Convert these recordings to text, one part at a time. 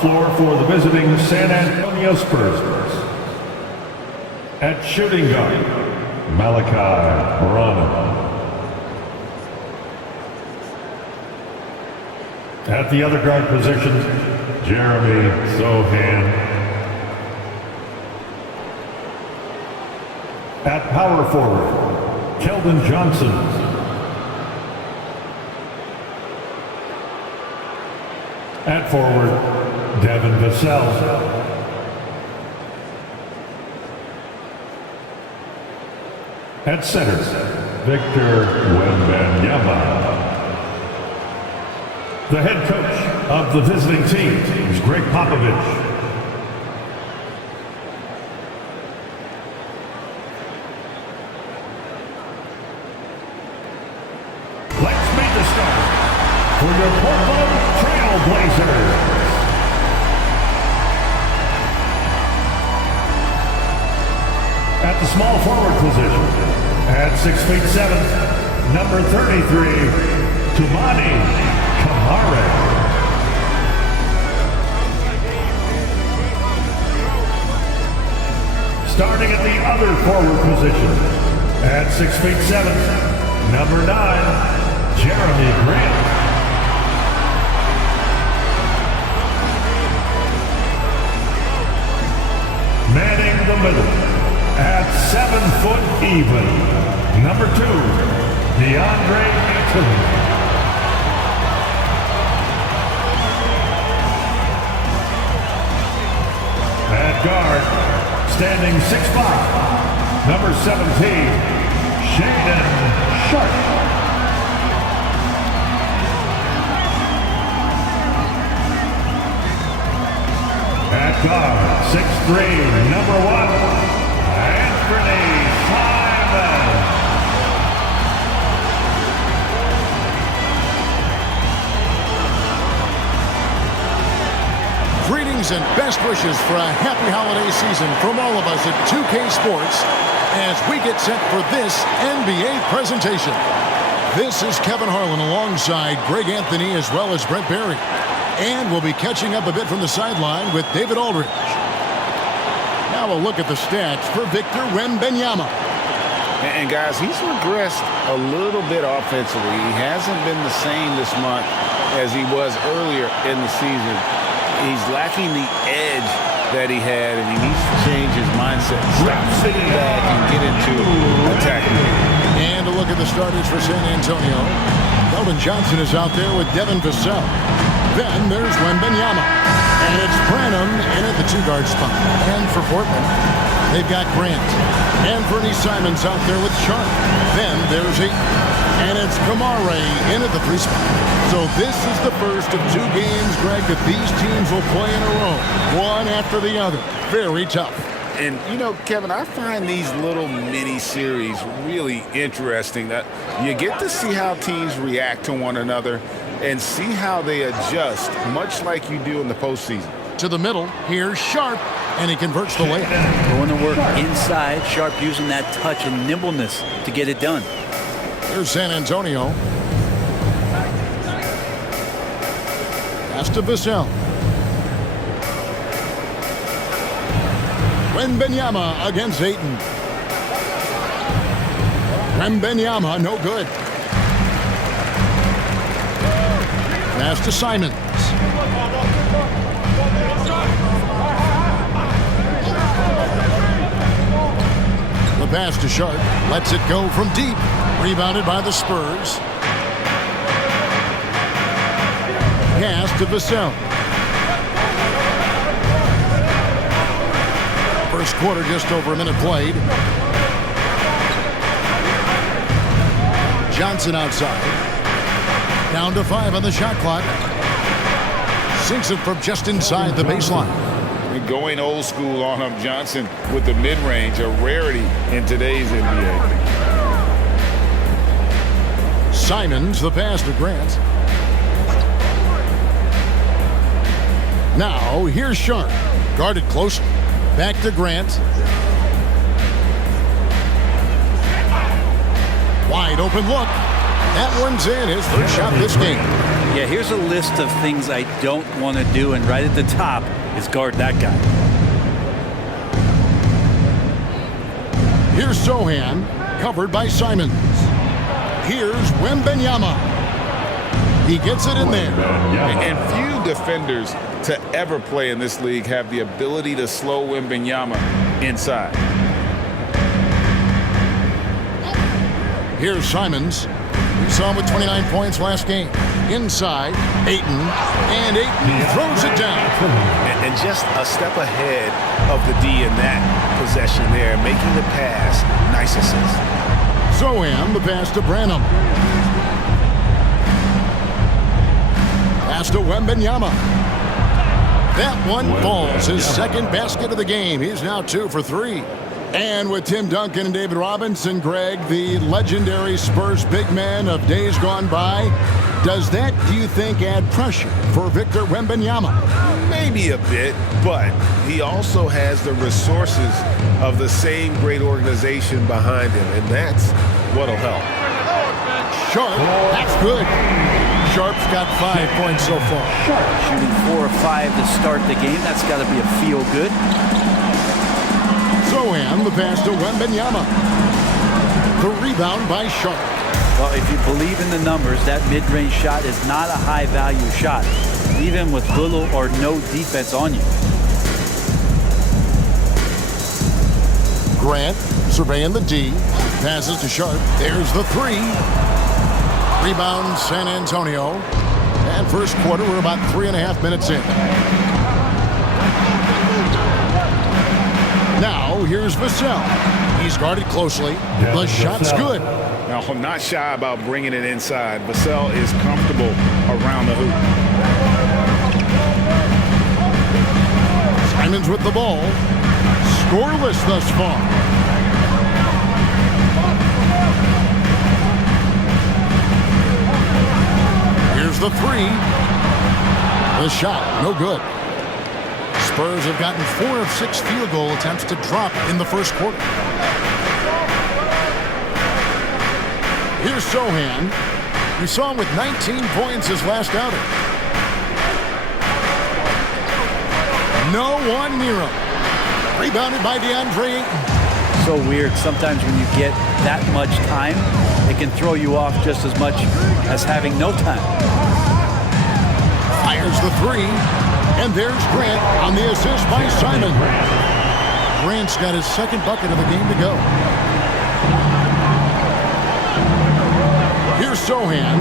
floor for the visiting San Antonio Spurs. At shooting guard, Malachi Barona. At the other guard position, Jeremy Sohan. At power forward, Keldon Johnson. At forward, Devin Vassell. At center, Victor Wembanyama. The head coach of the visiting team is Greg Popovich. Let's meet the start for your Portland Trail Blazers. At the small forward position, at 6'7", number 33, Toumani Camara. Starting at the other forward position, at 6'7", number 9, Jeremy Grant. Manning the middle. At 7 foot even, number 2, DeAndre Ayton. At guard, standing 6'5", number 17, Shaedon Sharpe. At guard, 6'3", number 1, Greetings and best wishes for a happy holiday season from all of us at 2K Sports as we get set for this NBA presentation. This is Kevin Harlan alongside Greg Anthony as well as Brett Barry. And we'll be catching up a bit from the sideline with David Aldridge. Now a look at the stats for Victor Wembanyama. And guys, he's regressed a little bit offensively. He hasn't been the same this month as he was earlier in the season. He's lacking the edge that he had, and he needs to change his mindset. Stop sitting back and get into attacking. And a look at the starters for San Antonio. Keldon Johnson is out there with Devin Vassell. Then there's Wembanyama. And it's Branham in at the 2-guard spot. And for Portland, they've got Grant. And Bernie Simons out there with Sharp. Then there's Ayton. And it's Camara in at the 3 spot. So this is the first of 2 games, Greg, that these teams will play in a row. One after the other. Very tough. And, you know, Kevin, I find these little mini-series really interesting. That you get to see how teams react to one another and see how they adjust, much like you do in the postseason. To the middle, here's Sharp, and he converts the layup. Going to work inside, Sharp using that touch and nimbleness to get it done. Here's San Antonio. Pass to Vassell. Wembanyama against Ayton. Wembanyama, no good. Pass to Simons. The pass to Sharp. Lets it go from deep. Rebounded by the Spurs. Pass to Vassell. First quarter, just over a minute played. Johnson outside. Down to 5 on the shot clock. Sinks it from just inside the baseline. Going old school on him, Johnson, with the mid-range, a rarity in today's NBA. Simons, the pass to Grant. Now, here's Sharp. Guarded closely. Back to Grant. Wide open look. That one's in. His first shot this game. Yeah, here's a list of things I don't want to do, and right at the top is guard that guy. Here's Sohan, covered by Simons. Here's Wembanyama. He gets it in there. And few defenders to ever play in this league have the ability to slow Nbahighlights inside. Here's Simons. We saw him with 29 points last game. Inside, Ayton, and Ayton throws it down. And just a step ahead of the D in that possession there, making the pass. Nice assist. Sohan, the pass to Branham. Pass to Wembanyama. That one falls. His second basket of the game. He's now 2 for 3. And with Tim Duncan and David Robinson, Greg, the legendary Spurs big man of days gone by, does that, do you think, add pressure for Victor Wembanyama? Maybe a bit, but he also has the resources of the same great organization behind him, and that's what'll help. Sharp, that's good. Sharp's got 5 points so far. Shooting 4 or 5 to start the game. That's got to be a feel-good. Sohan, the pass to Wembanyama. The rebound by Sharp. Well, if you believe in the numbers, that mid-range shot is not a high-value shot, even with little or no defense on you. Grant surveying the D. Passes to Sharp. There's the 3. Rebound San Antonio. And first quarter, we're about 3.5 minutes in. Now, here's Vassell. He's guarded closely. The shot's good. Now, I'm not shy about bringing it inside. Vassell is comfortable around the hoop. Simons with the ball. Scoreless thus far. Here's the 3. The shot, no good. Spurs have gotten 4 of 6 field goal attempts to drop in the first quarter. Here's Sohan. We saw him with 19 points his last outing. No one near him. Rebounded by DeAndre Ayton. So weird. Sometimes when you get that much time, it can throw you off just as much as having no time. Fires the 3. And there's Grant on the assist by Simon. Grant's got his second bucket of the game to go. Here's Sohan.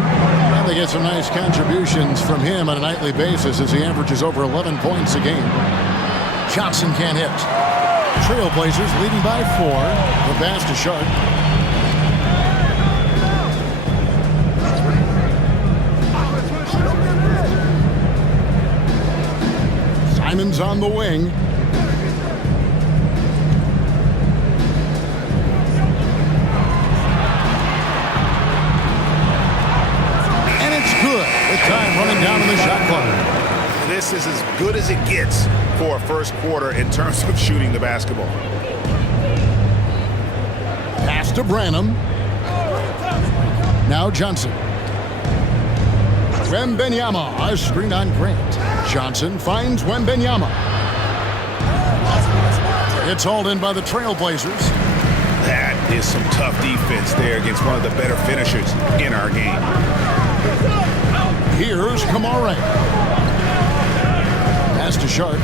And they get some nice contributions from him on a nightly basis as he averages over 11 points a game. Johnson can't hit. Trailblazers leading by 4. The pass to Sharp. Simons on the wing. And it's good. With time running down in the shot clock. This is as good as it gets for a first quarter in terms of shooting the basketball. Pass to Branham. Now Johnson. Wembanyama, a screen on Grant. Johnson finds Wembanyama. It's hauled in by the Trailblazers. That is some tough defense there against one of the better finishers in our game. Here's Kamara. Pass to Sharp.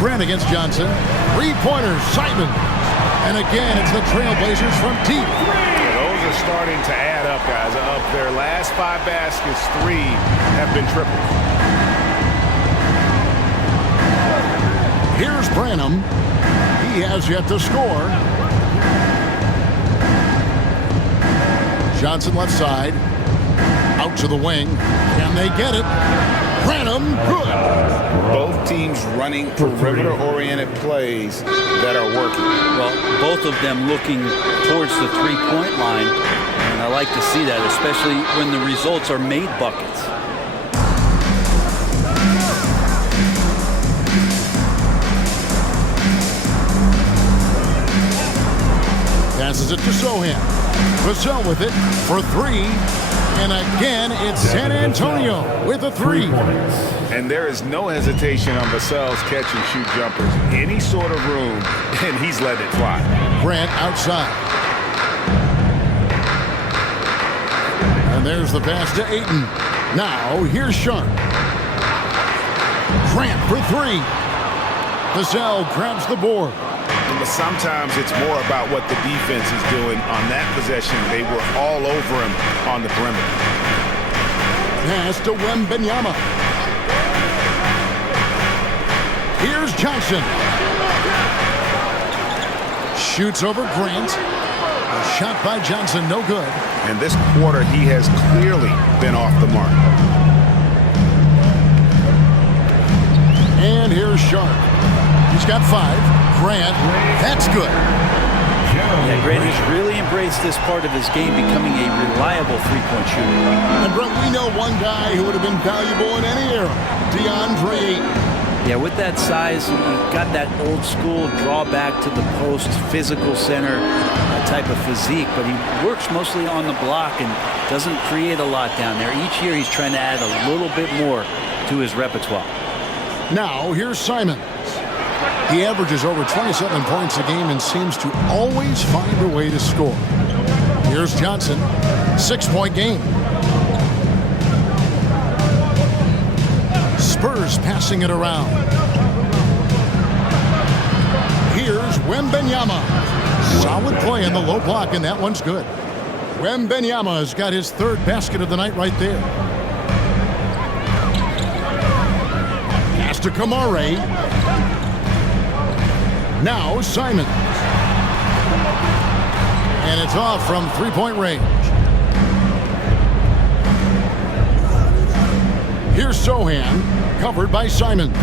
Grant against Johnson. 3-pointers, Simon. And again, it's the Trailblazers from deep. Those are starting to add up, guys. Up their last 5 baskets, 3 have been tripled. Here's Branham. He has yet to score. Johnson left side. Out to the wing. Can they get it? Branham, good. Both teams running perimeter-oriented plays that are working. Well, both of them looking towards the three-point line, and I like to see that, especially when the results are made buckets. Passes it to Sohan. Vassell with it for three. And again, it's San Antonio with a 3. 3 points. And there is no hesitation on Vassell's catch-and-shoot jumpers. Any sort of room, and he's letting it fly. Grant outside. And there's the pass to Ayton. Now, here's Sharp. Grant for 3. Vassell grabs the board. But sometimes it's more about what the defense is doing. On that possession, they were all over him on the perimeter. Pass to Wembanyama. Here's Johnson. Shoots over Grant. A shot by Johnson, no good. And this quarter, he has clearly been off the mark. And here's Sharp. He's got 5. Grant, that's good. Yeah, Grant has really embraced this part of his game, becoming a reliable three-point shooter. And Brett, we know one guy who would have been valuable in any era, DeAndre Ayton. Yeah, with that size, he got that old school draw back to the post, physical center type of physique, but he works mostly on the block and doesn't create a lot down there. Each year he's trying to add a little bit more to his repertoire. Now, here's Simons. He averages over 27 points a game and seems to always find a way to score. Here's Johnson. 6-point game. Spurs passing it around. Here's Wembanyama. Solid play in the low block, and that one's good. Wembanyama has got his 3rd basket of the night right there. Pass to Kamare. Now Simons. And it's off from 3-point range. Here's Sohan, covered by Simons.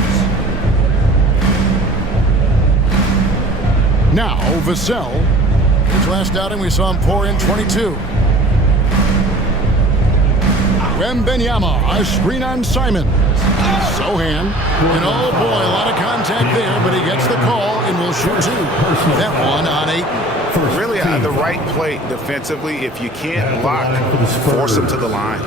Now Vassell. His last outing we saw him pour in 22. Wembanyama, a screen on Simons. Sohan, and oh boy, a lot of contact there, but he gets the call and will shoot 2. That one on 8. Really the right play defensively. If you can't block, force them to the line.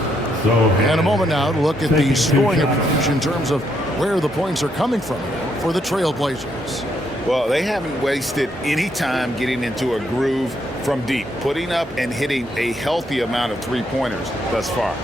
And a moment now to look at the scoring approach in terms of where the points are coming from for the Trailblazers. Well, they haven't wasted any time getting into a groove from deep, putting up and hitting a healthy amount of three-pointers thus far.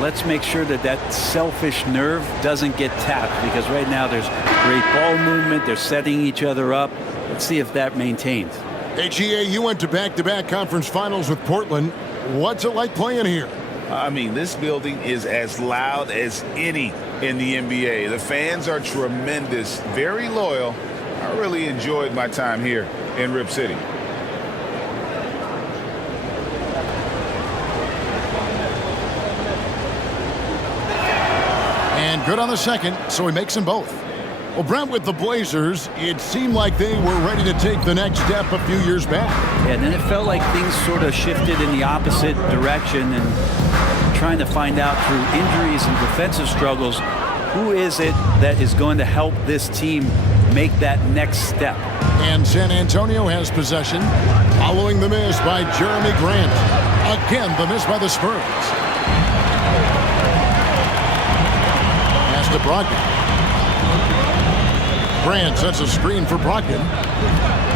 Let's make sure that that selfish nerve doesn't get tapped, because right now there's great ball movement. They're setting each other up. Let's see if that maintains. HEA, you went to back-to-back conference finals with Portland. What's it like playing here? I mean, this building is as loud as any in the NBA. The fans are tremendous, very loyal. I really enjoyed my time here in Rip City. And good on the second, so he makes them both. Well, Brent, with the Blazers, it seemed like they were ready to take the next step a few years back. Yeah, and then it felt like things sort of shifted in the opposite direction, and trying to find out through injuries and defensive struggles, who is it that is going to help this team make that next step? And San Antonio has possession following the miss by Jeremy Grant. Again, the miss by the Spurs. Pass to Brogdon. Grant sets a screen for Brogdon.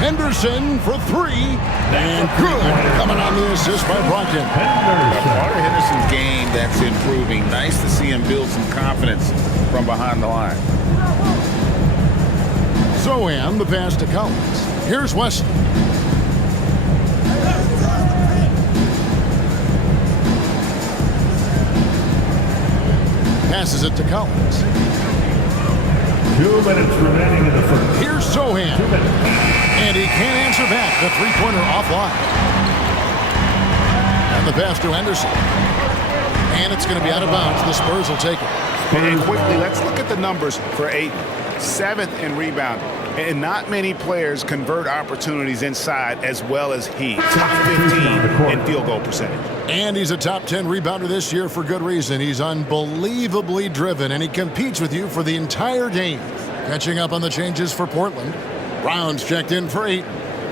Henderson for 3. And good. Coming on the assist by Brogdon. Part of Henderson's game that's improving. Nice to see him build some confidence from behind the line. Sohan, the pass to Collins. Here's Wesley. Passes it to Collins. 2 minutes remaining in the first. Here's Sohan. 2 minutes. And he can't answer back. The three-pointer offline. And the pass to Henderson. And it's going to be out of bounds. The Spurs will take it. And quickly, let's look at the numbers for Ayton. 7th in rebound. And not many players convert opportunities inside as well as he. Top 15 in field goal percentage. And he's a top 10 rebounder this year for good reason. He's unbelievably driven, and he competes with you for the entire game. Catching up on the changes for Portland. Brown's checked in for 8.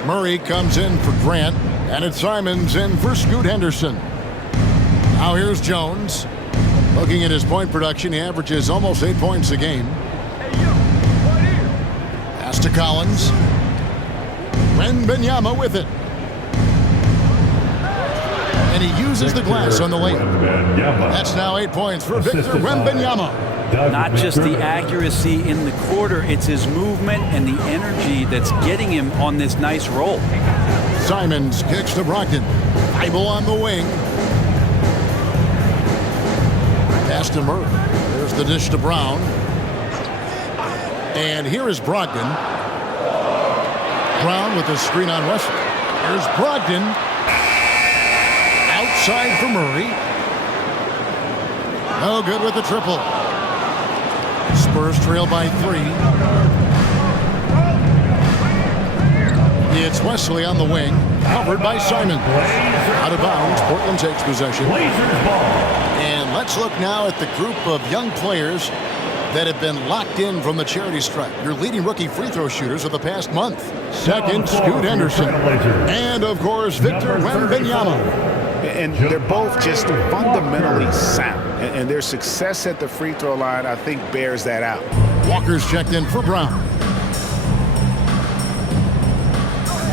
Murray comes in for Grant. And it's Simons in for Scoot Henderson. Now here's Jones. Looking at his point production, he averages almost 8 points a game. Pass to Collins. Wembanyama with it. And he uses the glass on the lane. That's now 8 points for Victor Wembanyama. Not just the accuracy in the quarter, it's his movement and the energy that's getting him on this nice roll. Simons kicks to Brogdon. Bible on the wing. Pass to Murray. There's the dish to Brown. And here is Brogdon. Brown with the screen on Wesley. Here's Brogdon. Outside for Murray. No good with the triple. Spurs trail by 3. It's Wesley on the wing. Covered by Simon. Out of bounds. Portland takes possession. And let's look now at the group of young players that have been locked in from the charity stripe. Your leading rookie free throw shooters of the past month. Second, Scoot Henderson. And, of course, Victor Wembanyama. And they're both just fundamentally sound. And their success at the free throw line, I think, bears that out. Walker's checked in for Brown.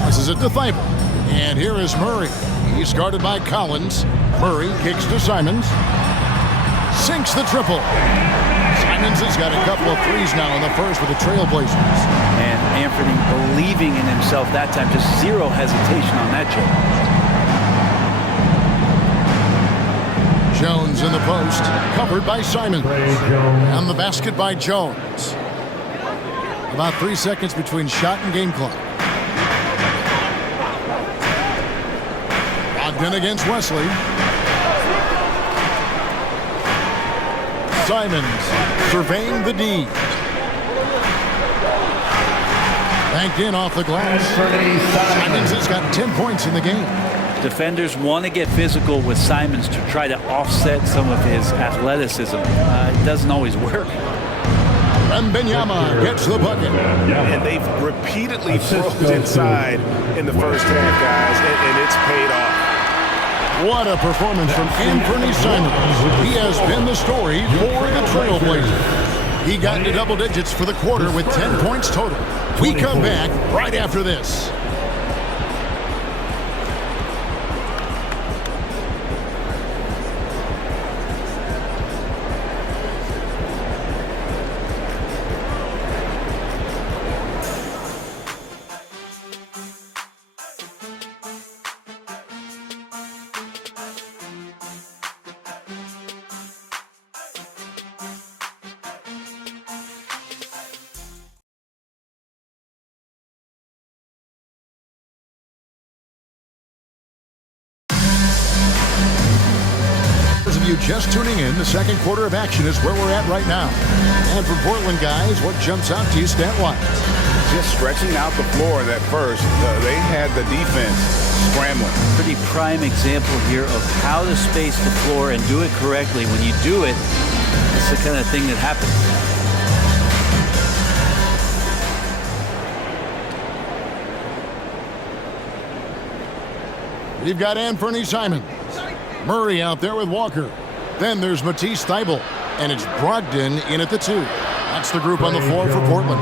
Passes it to Thibault. And here is Murray. He's guarded by Collins. Murray kicks to Simons. Sinks the triple. Simons has got a couple of threes now in the first with the Trailblazers. And Anthony believing in himself that time. Just zero hesitation on that jump. Jones in the post, covered by Simons. And the basket by Jones. About 3 seconds between shot and game clock. Brogdon against Wesley. Simons surveying the D. Banked in off the glass. Simons has got 10 points in the game. Defenders want to get physical with Simons to try to offset some of his athleticism. It doesn't always work. Wembanyama gets the bucket. And they've repeatedly froze inside in the first half, guys, and it's paid off. What a performance from Anthony Simons. He has been the story for the Trailblazers. He got into double digits for the quarter with 10 points total. We come back right after this. You just tuning in, the second quarter of action is where we're at right now. And for Portland guys, what jumps out to you stat-wise? Just stretching out the floor at first. They had the defense scrambling. Pretty prime example here of how to space the floor and do it correctly. When you do it, it's the kind of thing that happens. We've got Anthony Simons. Murray out there with Walker. Then there's Matisse Thybulle. And it's Brogdon in at the 2. That's the group on the floor for Portland.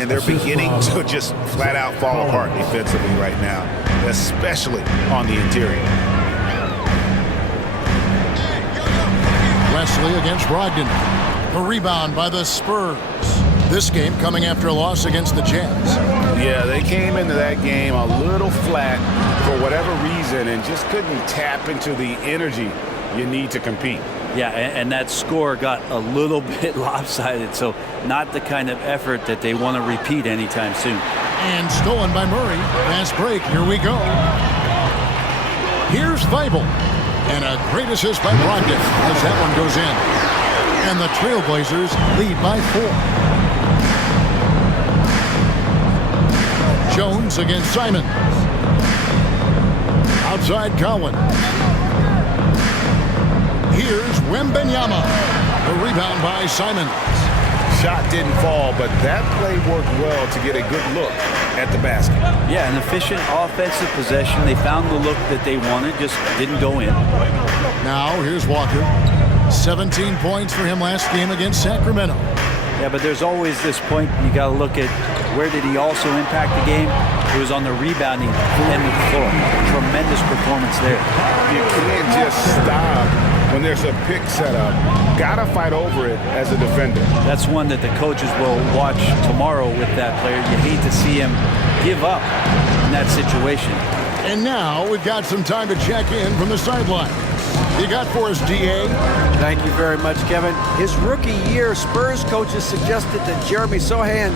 And they're beginning to just flat out fall apart defensively right now, especially on the interior. Wesley against Brogdon. The rebound by the Spurs. This game coming after a loss against the Jazz. Yeah, they came into that game a little flat for whatever reason and just couldn't tap into the energy you need to compete. Yeah, and that score got a little bit lopsided, so not the kind of effort that they want to repeat anytime soon. And stolen by Murray. Fast break. Here we go. Here's Thybulle. And a great assist by Brogdon as that one goes in. And the Trailblazers lead by 4. Jones against Simons. Outside Collins. Here's Wembanyama. The rebound by Simons. shot didn't fall, but that play worked well to get a good look at the basket. Yeah, an efficient offensive possession. They found the look that they wanted, just didn't go in. Now, here's Walker. 17 points for him last game against Sacramento. Yeah, but there's always this point you got to look at where did he also impact the game. It was on the rebounding end of the floor. Tremendous performance there. You can't just stop when there's a pick set up. Gotta fight over it as a defender. That's one that the coaches will watch tomorrow with that player. You hate to see him give up in that situation. And now we've got some time to check in from the sideline. You got for us, DA? Thank you very much, Kevin. His rookie year, Spurs coaches suggested that Jeremy Sohan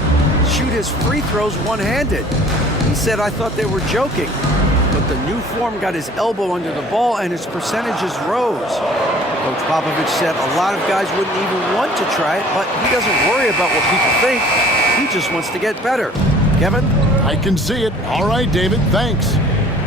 shoot his free throws one-handed. He said, "I thought they were joking." But the new form got his elbow under the ball and his percentages rose. Coach Popovich said a lot of guys wouldn't even want to try it, but he doesn't worry about what people think. He just wants to get better. Kevin? I can see it. All right, David, thanks.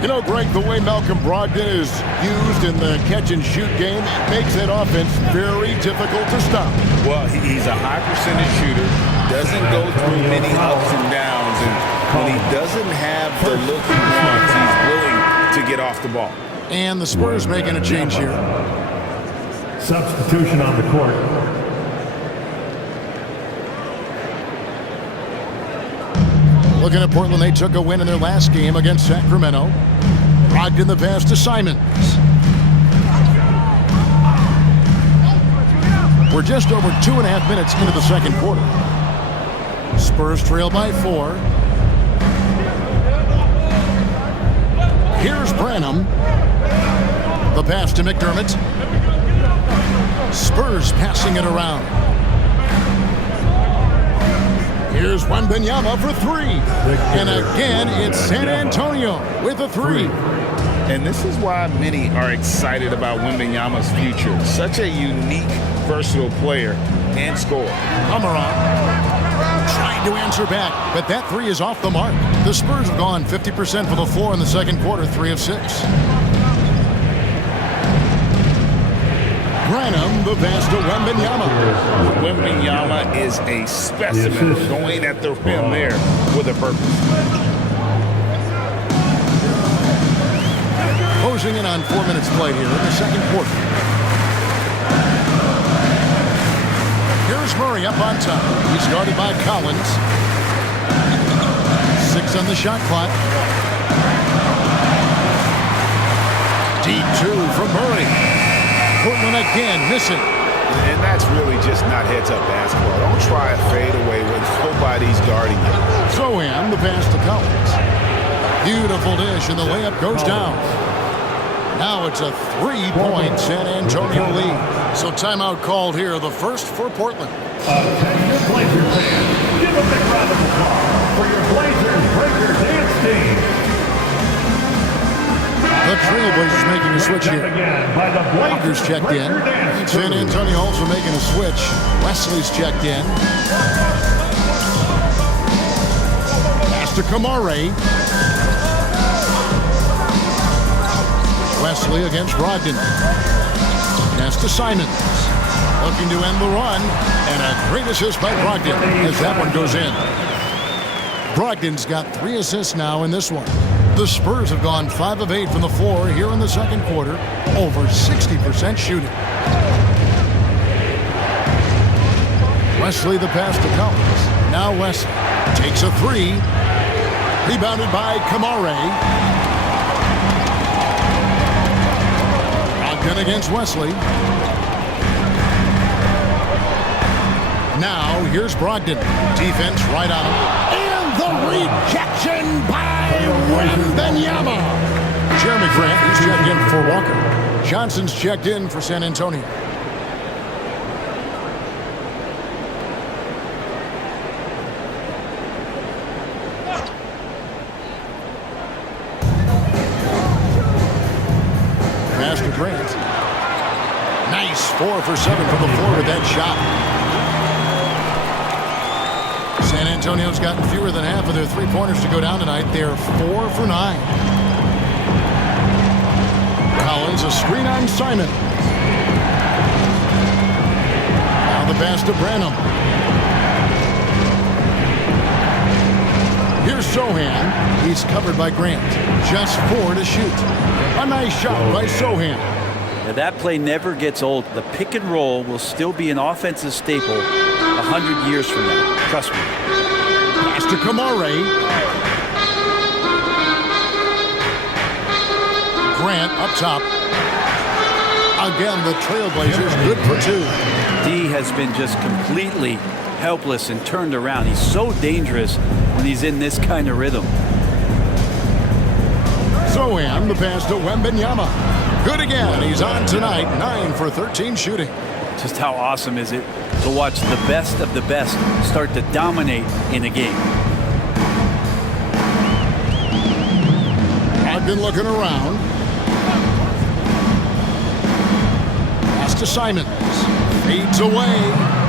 You know, Greg, the way Malcolm Brogdon is used in the catch-and-shoot game, it makes that offense very difficult to stop. Well, he's a high percentage shooter, doesn't go through many ups and downs, and when he doesn't have the look he wants, he's willing to get off the ball. And the Spurs making a change here. Substitution on the court. Looking at Portland, they took a win in their last game against Sacramento. Brogdon the pass to Simons. We're just over 2.5 minutes into the second quarter. Spurs trail by 4. Here's Branham. The pass to McDermott. Spurs passing it around. Here's Wembanyama for 3. And again, it's San Antonio with a 3. And this is why many are excited about Wembanyama's future. Such a unique, versatile player and scorer. Amaran trying to answer back, but that 3 is off the mark. The Spurs have gone 50% for the floor in the second quarter, 3 of 6. Branham, the pass to Wembanyama. Wembanyama is a specimen going at the rim there with a purpose. Closing in on 4 minutes played here in the second quarter. Here's Murray up on top. He's guarded by Collins. 6 on the shot clock. Deep 2 from Murray. Portland again missing. And that's really just not heads-up basketball. Don't try a fadeaway when nobody's guarding you. Sohan, the pass to Collins. Beautiful dish, and the layup goes down. Now it's a 3-point San Antonio lead. So timeout called here, the first for Portland. Attention Blazers fans, give a big round of applause for your Blazers Breaker Dance Team. The Trailblazers making a switch here. Walker's checked in. San Antonio also making a switch. Wesley's checked in. Pass to Kamare. Wesley against Brogdon. Pass to Simons. Looking to end the run. And a great assist by Brogdon as that one goes in. Brogdon's got 3 assists now in this one. The Spurs have gone 5 of 8 from the floor here in the second quarter. Over 60% shooting. Wesley the pass to Collins. Now Wesley takes a 3. Rebounded by Kamare. Brogdon against Wesley. Now here's Brogdon. Defense right on him. And the rejection by Wembanyama. Jeremy Grant, he's checked in for Walker. Johnson's checked in for San Antonio. Pass to Grant. Nice 4 for 7 from the floor with that shot. San Antonio's gotten fewer than half of their 3-pointers to go down tonight. They're 4 for 9. Collins, a screen on Simon. Now the pass to Branham. Here's Sohan. He's covered by Grant. Just 4 to shoot. A nice shot by Sohan. Now that play never gets old. The pick and roll will still be an offensive staple 100 years from now. Trust me. Pass to Kamare. Grant up top. Again, the Trailblazers good for 2. D has been just completely helpless and turned around. He's so dangerous when he's in this kind of rhythm. Sohan, the pass to Wembanyama. Good again. He's on tonight. 9 for 13 shooting. Just how awesome is it to watch the best of the best start to dominate in a game. Brogdon looking around. Pass to Simons. Fades away.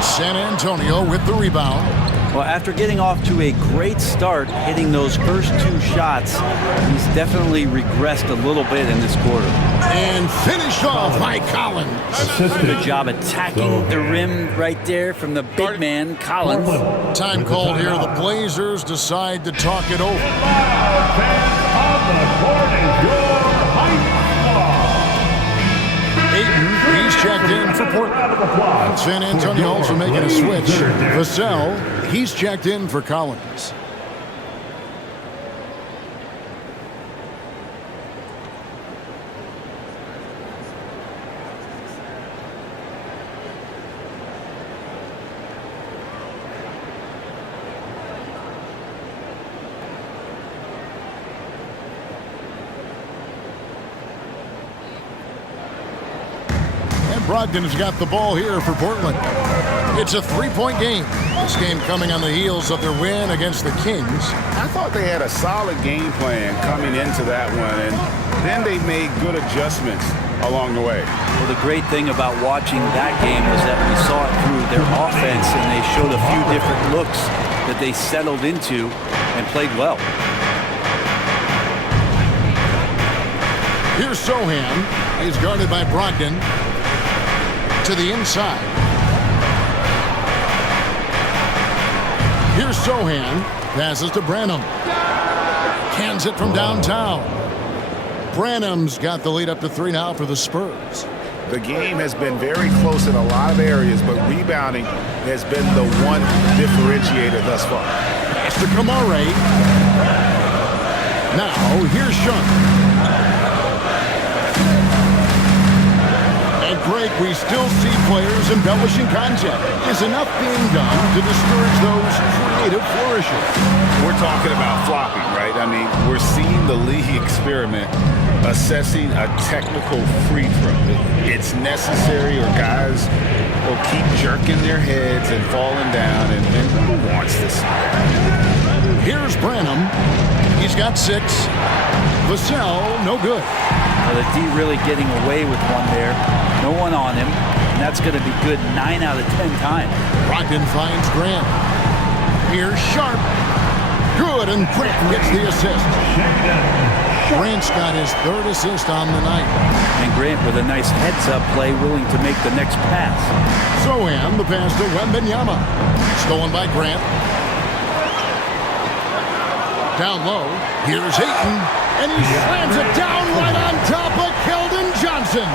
San Antonio with the rebound. Well, after getting off to a great start, hitting those first 2 shots, he's definitely regressed a little bit in this quarter. And finished off by Collins. Good job attacking the rim right there from the big man, Collins. Time called here. The Blazers decide to talk it over. Ayton, he's checked in for Portland. San Antonio also making a switch. Vassell, he's checked in for Collins. Brogdon has got the ball here for Portland. It's a 3-point game. This game coming on the heels of their win against the Kings. I thought they had a solid game plan coming into that one, and then they made good adjustments along the way. Well, the great thing about watching that game was that we saw it through their offense, and they showed a few different looks that they settled into and played well. Here's Sohan. He's guarded by Brogdon. To the inside. Here's Sohan. Passes to Branham. Cans it from downtown. Branham's got the lead up to 3 now for the Spurs. The game has been very close in a lot of areas, but rebounding has been the one differentiator thus far. Pass to Kamare. Now, here's Shun. Break, we still see players embellishing contact. Is enough being done to discourage those creative flourishes? We're talking about flopping, right? I mean, we're seeing the league experiment assessing a technical free throw. It's necessary, or guys will keep jerking their heads and falling down, and who wants this? Here's Branham. He's got 6. Vassell, no good. Well, the D really getting away with one there. No one on him, and that's going to be good 9 out of 10 times. Brogdon finds Grant. Here's Sharp. Good, and Grant gets the assist. Grant's got his 3rd assist on the night. And Grant with a nice heads-up play, willing to make the next pass. Sohan, the pass to Wembanyama. Stolen by Grant. Down low. Here's Ayton. And he slams it down right on top of Keldon Johnson.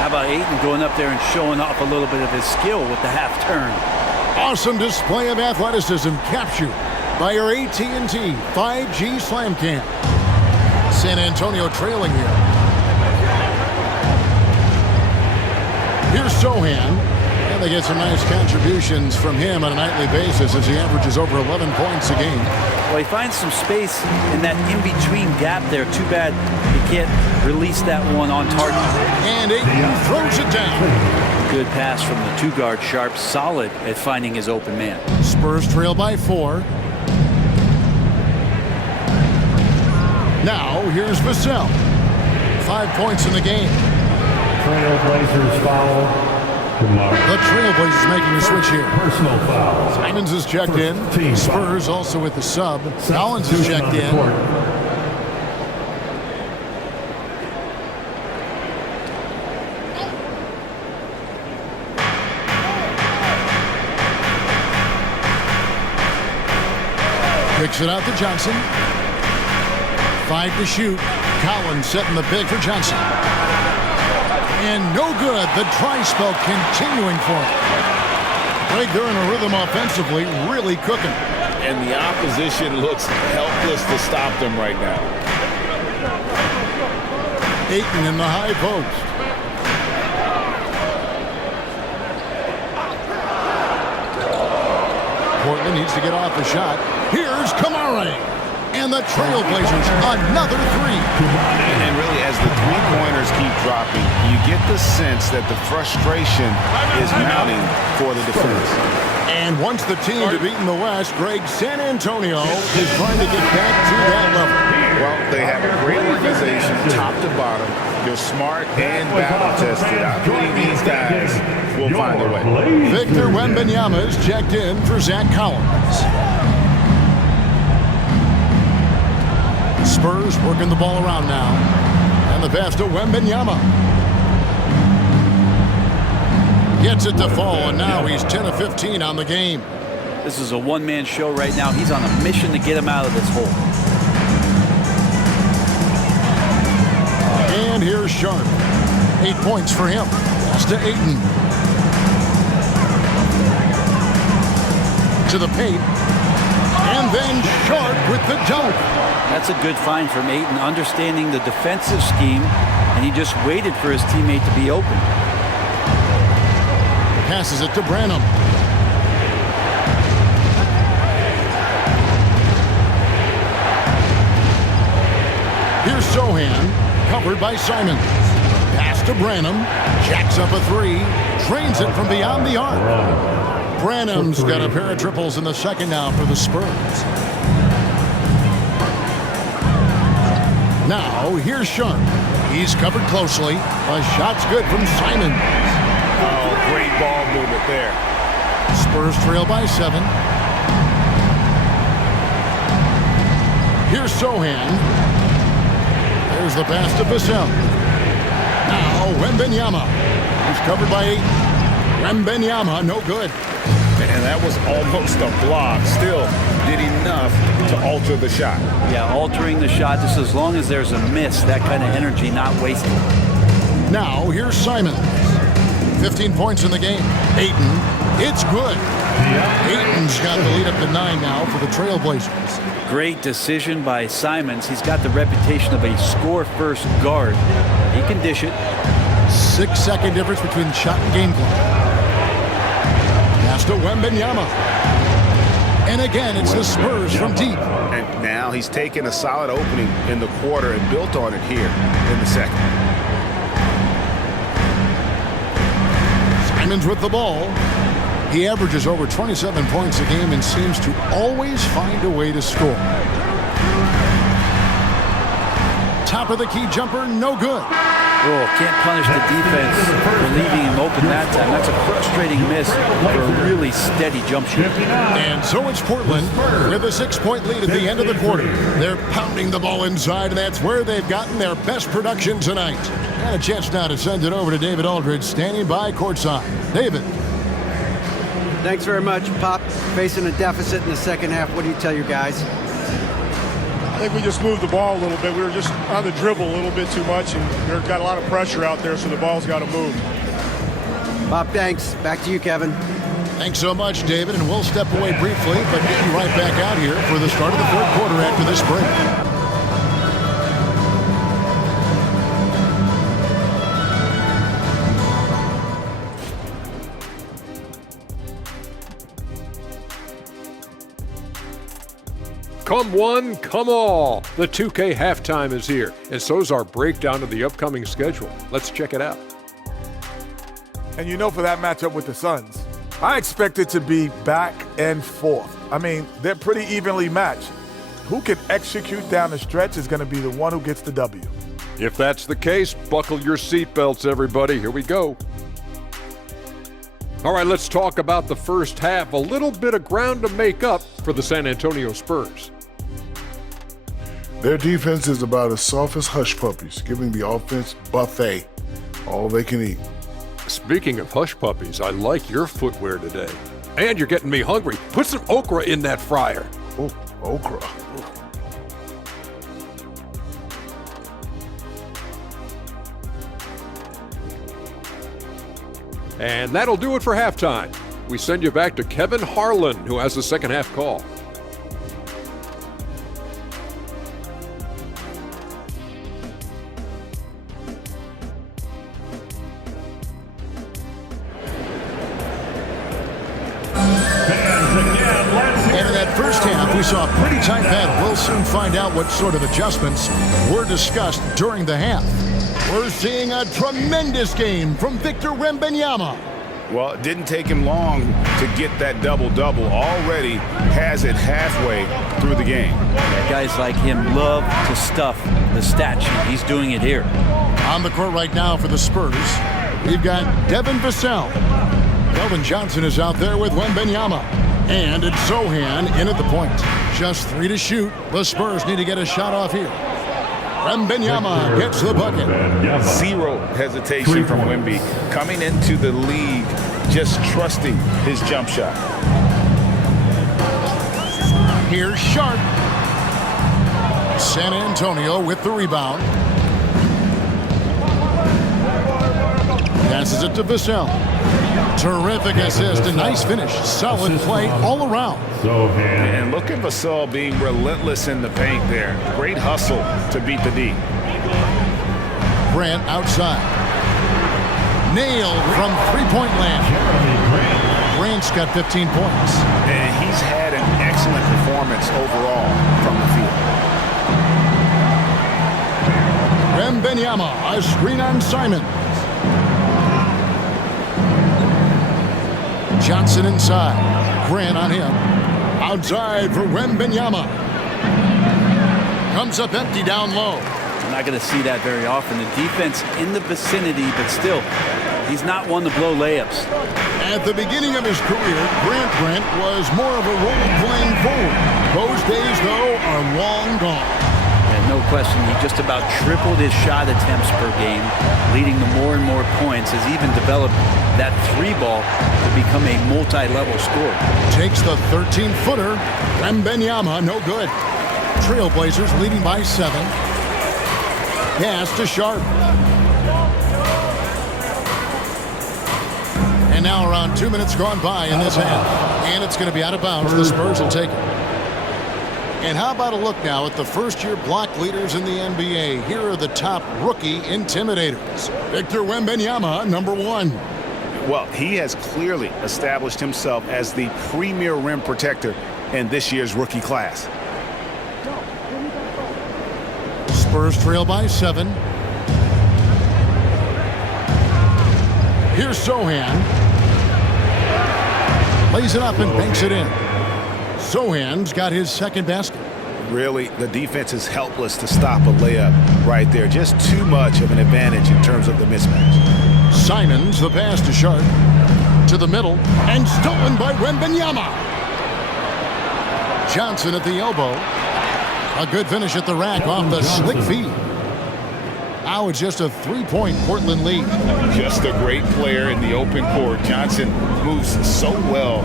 How about Ayton going up there and showing off a little bit of his skill with the half turn? Awesome display of athleticism captured by your AT&T 5G Slam Cam. San Antonio trailing here. Here's Sohan. And they get some nice contributions from him on a nightly basis as he averages over 11 points a game. Well, he finds some space in that in-between gap there. Too bad he can't release that one on target. And Ayton throws it down. Good pass from the 2-guard Sharp. Solid at finding his open man. Spurs trail by 4. Now, here's Vassell. 5 points in the game. Trailblazers foul. The Trailblazers making a switch here. Personal foul. Simons is checked in. Spurs also with the sub. Collins is checked in. Kicks it out to Johnson. 5 to shoot. Collins setting the pick for Johnson. And no good. The dry spell continuing for him. Greg, they're in a rhythm offensively, really cooking. And the opposition looks helpless to stop them right now. Ayton in the high post. Portland needs to get off the shot. Here's Kamara. And the Trailblazers, another three. And really, as the three-pointers keep dropping, you get the sense that the frustration is mounting for the defense. And once the team to beat in the West, Greg, San Antonio is trying to get back to that level. Well, they have a great organization, top to bottom. They're smart and battle-tested. I believe these guys will find a way. Victor Wembanyama is checked in for Zach Collins. Spurs working the ball around now. And the pass to Wembanyama. Gets it to fall, and now he's 10 of 15 on the game. This is a one-man show right now. He's on a mission to get him out of this hole. And here's Sharp. 8 points for him. Pass to Ayton. To the paint. And then Sharp with the dunk. That's a good find from Ayton, understanding the defensive scheme, and he just waited for his teammate to be open. Passes it to Branham. Here's Sohan, covered by Simons. Pass to Branham, jacks up a three, drains it from beyond the arc. Branham's got a pair of triples in the second now for the Spurs. Now, here's Sharp. He's covered closely. A shot's good from Simons. Oh, great ball movement there. Spurs trail by 7. Here's Sohan. There's the pass to Vassell. Now, Wembanyama. He's covered by 8. Wembanyama, no good. And that was almost a block. Still did enough to alter the shot. Yeah, altering the shot just as long as there's a miss, that kind of energy not wasted. Now, here's Simons. 15 points in the game. Ayton, it's good. Ayton's got the lead up to 9 now for the Trailblazers. Great decision by Simons. He's got the reputation of a score-first guard. He can dish it. 6-second difference between the shot and game clock. Pass to Wembanyama. And again, it's the Spurs from deep. And now he's taken a solid opening in the quarter and built on it here in the second. Simons with the ball. He averages over 27 points a game and seems to always find a way to score. Top of the key jumper, no good. Oh, can't punish the defense for leaving him open that time. That's a frustrating miss for a really steady jump shot. And so it's Portland with a 6-point lead at the end of the quarter. They're pounding the ball inside, and that's where they've gotten their best production tonight. And a chance now to send it over to David Aldridge, standing by courtside. David. Thanks very much, Pop. Facing a deficit in the second half. What do you tell your guys? I think we just moved the ball a little bit. We were just on the dribble a little bit too much, and they've got a lot of pressure out there, so the ball's got to move. Bob, thanks. Back to you, Kevin. Thanks so much, David, and we'll step away briefly, but get you right back out here for the start of the third quarter after this break. Come one, come all. The 2K halftime is here, and so's our breakdown of the upcoming schedule. Let's check it out. And you know, for that matchup with the Suns, I expect it to be back and forth. I mean, they're pretty evenly matched. Who can execute down the stretch is going to be the one who gets the W. If that's the case, buckle your seatbelts, everybody. Here we go. All right, let's talk about the first half. A little bit of ground to make up for the San Antonio Spurs. Their defense is about as soft as hush puppies, giving the offense buffet, all they can eat. Speaking of hush puppies, I like your footwear today. And you're getting me hungry. Put some okra in that fryer. Oh, Okra. And that'll do it for halftime. We send you back to Kevin Harlan, who has the second half call. And in that first half, we saw a pretty tight battle. We'll soon find out what sort of adjustments were discussed during the half. We're seeing a tremendous game from Victor Wembanyama. Well, it didn't take him long to get that double-double. Already has it halfway through the game. Guys like him love to stuff the stat sheet. He's doing it here. On the court right now for the Spurs, we've got Devin Vassell. Keldon Johnson is out there with Wembanyama. And it's Sohan in at the point. Just 3 to shoot. The Spurs need to get a shot off here. Wembanyama gets the bucket. Zero hesitation from Wemby. Coming into the league, just trusting his jump shot. Here's Sharp. San Antonio with the rebound. Passes it to Vassell. Terrific assist, a nice finish. Solid play all around. And look at Vassell being relentless in the paint there. Great hustle to beat the D. Grant outside. Nailed from three-point land. Grant's got 15 points. And he's had an excellent performance overall from the field. Wembanyama, a screen on Simon. Johnson inside. Grant on him. Outside for Wembanyama. Comes up empty down low. You're not going to see that very often. The defense in the vicinity, but still, he's not one to blow layups. At the beginning of his career, Grant was more of a role-playing forward. Those days, though, are long gone. And no question, he just about tripled his shot attempts per game, leading to more and more points, has even developed that three ball to become a multi-level scorer. Takes the 13-footer. Wembanyama, no good. Trailblazers leading by 7. Pass to Sharp. And now around 2 minutes gone by in this half. And it's going to be out of bounds. The Spurs will take it. And how about a look now at the first-year block leaders in the NBA? Here are the top rookie intimidators. Victor Wembanyama, number 1. Well, he has clearly established himself as the premier rim protector in this year's rookie class. Spurs trail by 7. Here's Sohan. Lays it up and banks it in. Sohan's got his second basket. Really, the defense is helpless to stop a layup right there. Just too much of an advantage in terms of the mismatch. Simons, the pass to Sharp. To the middle, and stolen by Wembanyama. Johnson at the elbow. A good finish at the rack off the slick feed. Now it's just a 3-point Portland lead. Just a great player in the open court. Johnson moves so well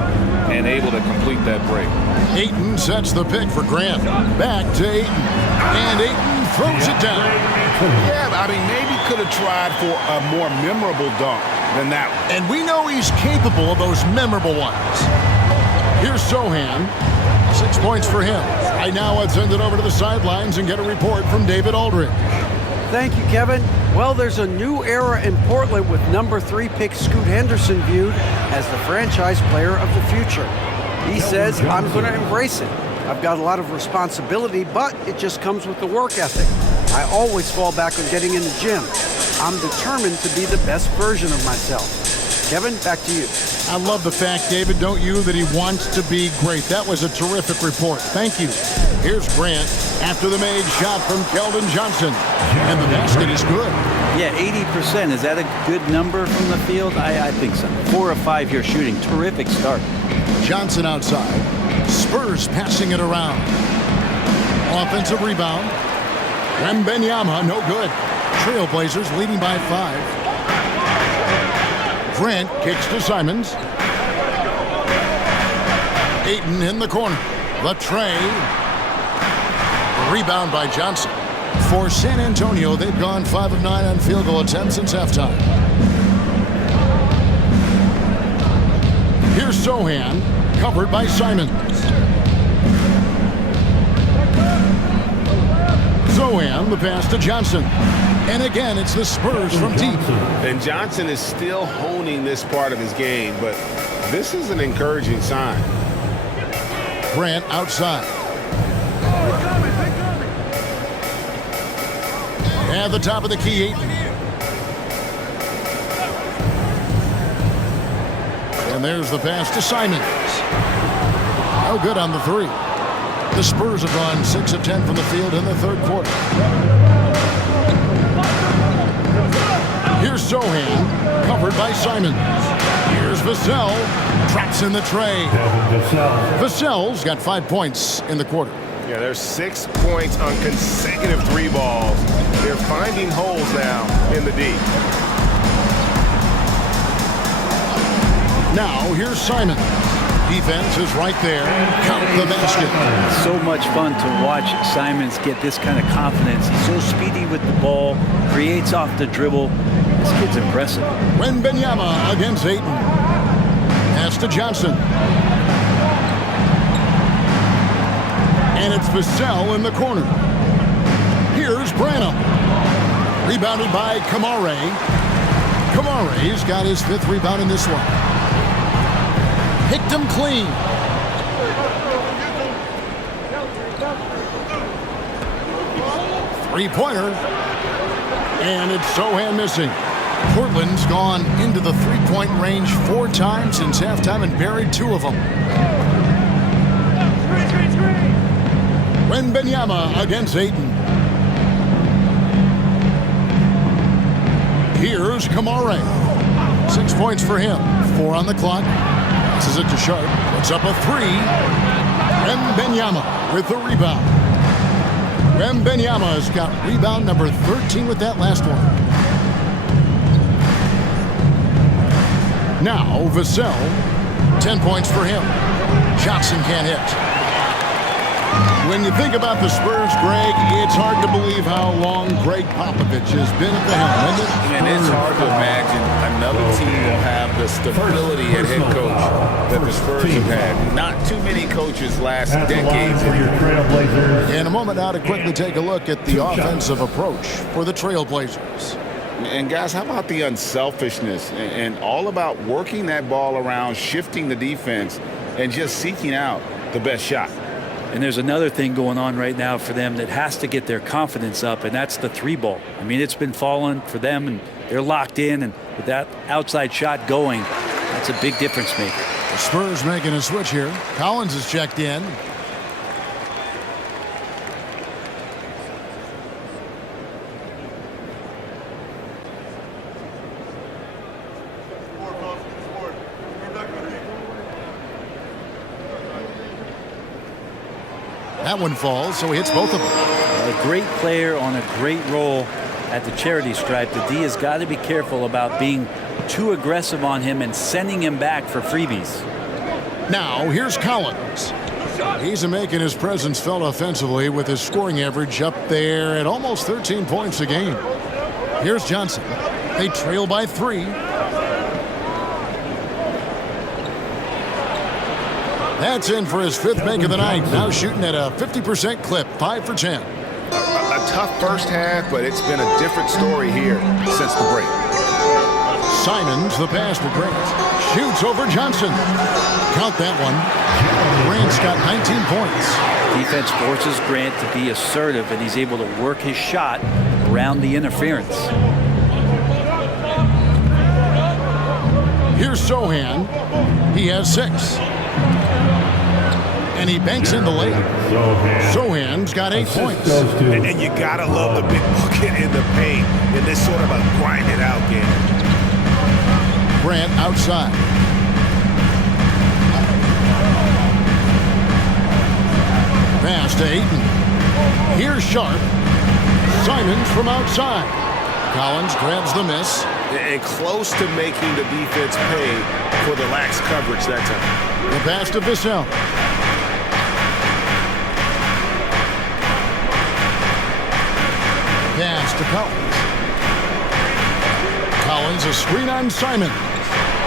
and able to complete that break. Ayton sets the pick for Grant. Back to Ayton. And Ayton throws it down. Yeah, I mean, maybe could have tried for a more memorable dunk than that one. And we know he's capable of those memorable ones. Here's Sohan. 6 points for him. Right now, let's send it over to the sidelines and get a report from David Aldridge. Thank you, Kevin. Well, there's a new era in Portland with number 3 pick Scoot Henderson viewed as the franchise player of the future. He says, I'm going to embrace it. I've got a lot of responsibility, but it just comes with the work ethic. I always fall back on getting in the gym. I'm determined to be the best version of myself. Kevin, back to you. I love the fact, David, don't you, that he wants to be great. That was a terrific report. Thank you. Here's Grant after the made shot from Keldon Johnson. And the basket is good. Yeah, 80%. Is that a good number from the field? I think so. 4 of 5 here shooting. Terrific start. Johnson outside. Spurs passing it around. Offensive rebound. Wembanyama, no good. Trailblazers leading by 5. Grant kicks to Simons. Ayton in the corner. The tray. Rebound by Johnson. For San Antonio, they've gone 5 of 9 on field goal attempts since halftime. Here's Sohan, covered by Simons. Sohan, the pass to Johnson. And again, it's the Spurs from deep. And Johnson is still honing this part of his game, but this is an encouraging sign. Grant outside. At the top of the key, Ayton. And there's the pass to Simons. No good on the three. The Spurs have gone 6 of 10 from the field in the third quarter. Here's Sohan, covered by Simons. Here's Vassell, traps in the tray. Vassell's got 5 points in the quarter. Yeah, there's 6 points on consecutive 3 balls. They're finding holes now in the D. Now, here's Simon. Defense is right there. Count the basket. So much fun to watch Simons get this kind of confidence. He's so speedy with the ball, creates off the dribble. This kid's impressive. Wembanyama against Ayton. Pass to Johnson. And it's Vassell in the corner. Here's Branham. Rebounded by Kamare. Kamare's got his 5th rebound in this one. Picked him clean. Three-pointer. And it's Sohan missing. Portland's gone into the three-point range 4 times since halftime and buried 2 of them. Wembanyama against Ayton. Here's Kamare. 6 points for him. 4 on the clock. Passes it to Sharp. Puts up a 3. Wembanyama with the rebound. Wembanyama has got rebound number 13 with that last one. Now Vassell. 10 points for him. Johnson can't hit. When you think about the Spurs, Greg, it's hard to believe how long Greg Popovich has been at the helm, isn't it? And it's hard to imagine another team will have the stability at head coach that the Spurs have had. Not too many coaches last decades. In a moment now to quickly take a look at the offensive approach for the Trailblazers. And guys, how about the unselfishness and all about working that ball around, shifting the defense, and just seeking out the best shot. And there's another thing going on right now for them that has to get their confidence up, and that's the 3-ball. I mean, it's been falling for them, and they're locked in, and with that outside shot going, that's a big difference maker. The Spurs making a switch here. Collins is checked in. That one falls, so he hits both of them. A great player on a great role at the charity stripe. The D has got to be careful about being too aggressive on him and sending him back for freebies. Now, here's Collins. He's making his presence felt offensively with his scoring average up there at almost 13 points a game. Here's Johnson. They trail by 3. That's in for his 5th make of the night. Now shooting at a 50% clip, 5 for 10. A tough first half, but it's been a different story here since the break. Simons, the pass to Grant. Shoots over Johnson. Count that one. Grant's got 19 points. Defense forces Grant to be assertive, and he's able to work his shot around the interference. Here's Sohan. He has 6. And he banks in the lane. Sohan's got 8 points. And you gotta love the big bucket in the paint in this sort of a grind it out game. Grant outside. Pass to Ayton. Here's Sharp. Simons from outside. Collins grabs the miss. And close to making the defense pay for the lax coverage that time. The pass to Vassell. Pass to Collins. Collins, a screen on Simon.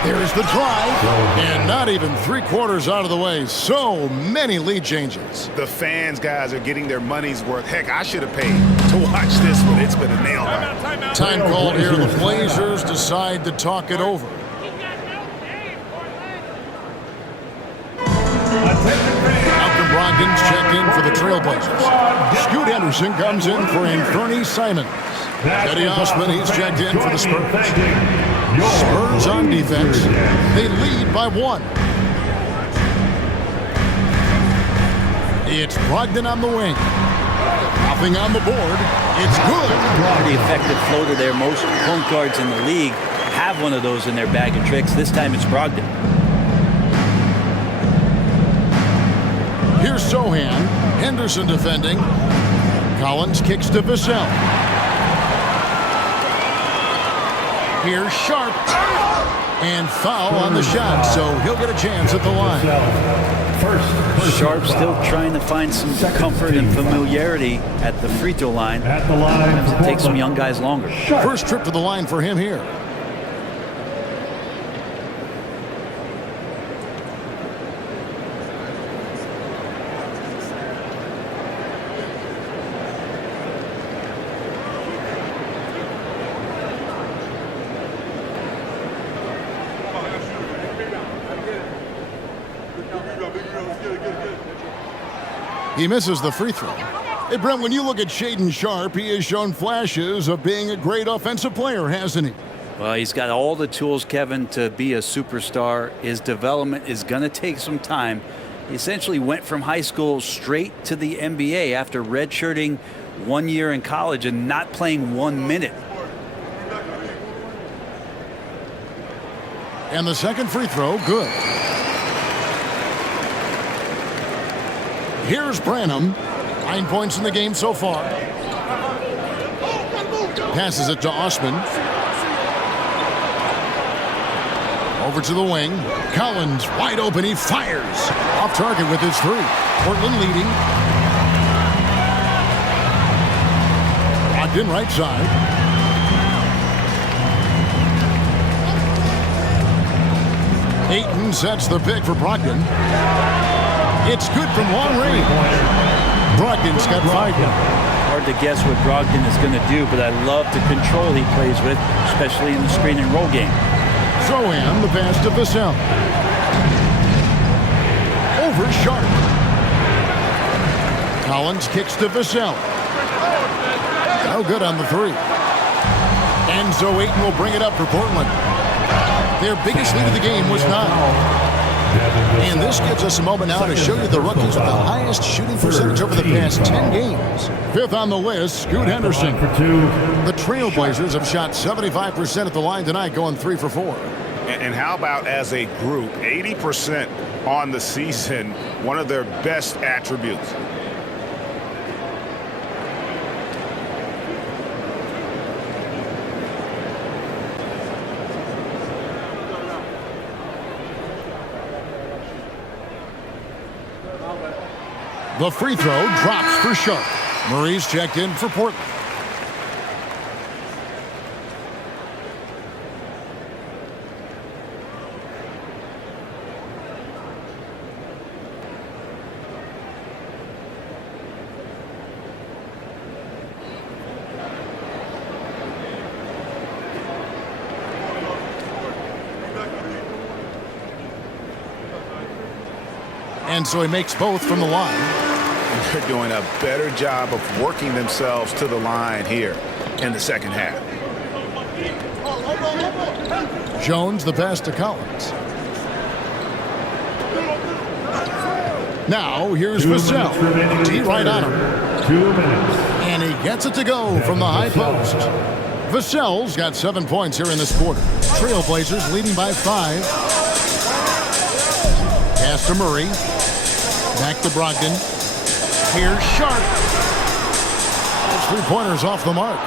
There's the drive, and not even 3/4 out of the way. So many lead changes. The fans, guys, are getting their money's worth. Heck, I should have paid to watch this one. It's been a nail biter. Time called here. The Blazers decide to talk it over. Malcolm Brogdon's checked in for the Trailblazers. Scoot Henderson comes in for Anthony Simons. Teddy Osman, he's checked in for the Spurs. Spurs on defense. They lead by 1. It's Brogdon on the wing. Nothing on the board. It's good. Pretty effective floater there. Most point guards in the league have one of those in their bag of tricks. This time it's Brogdon. Here's Sohan. Henderson defending. Collins kicks to Vassell. Here's Sharp. And foul on the shot, so he'll get a chance at the line. Sharp still trying to find some comfort and familiarity at the free throw line. Sometimes it takes some young guys longer. First trip to the line for him here. He misses the free throw. Hey, Brent, when you look at Shaedon Sharp, he has shown flashes of being a great offensive player, hasn't he? Well, he's got all the tools, Kevin, to be a superstar. His development is going to take some time. He essentially went from high school straight to the NBA after redshirting 1 year in college and not playing 1 minute. And the second free throw, good. Here's Branham. 9 points in the game so far. Passes it to Osman. Over to the wing. Collins wide open. He fires. Off target with his 3. Portland leading. Brogdon right side. Ayton sets the pick for Brogdon. It's good from long range. Brogdon's got 5 now. Hard to guess what Brogdon is going to do, but I love the control he plays with, especially in the screen and roll game. Sohan, the pass to Vassell. Over Sharp. Collins kicks to Vassell. No good on the 3. And so Ayton will bring it up for Portland. Their biggest lead of the game was 9. And this gives us a moment now to show you the rookies with the highest shooting percentage over the past 10 games. 5th on the list, Scoot Henderson. The Trailblazers have shot 75% at the line tonight, going 3 for 4. And how about as a group, 80% on the season, one of their best attributes. The free throw drops for Sharp. Murray's checked in for Portland. And so he makes both from the line. They're doing a better job of working themselves to the line here in the second half. Jones the pass to Collins. Now here's Vassell. T right on him. 2 minutes. And he gets it to go from the high post. Vassell's got 7 points here in this quarter. Trailblazers leading by 5. Pass to Murray. Back to Brogdon. Here's Sharp. 3-pointers off the mark.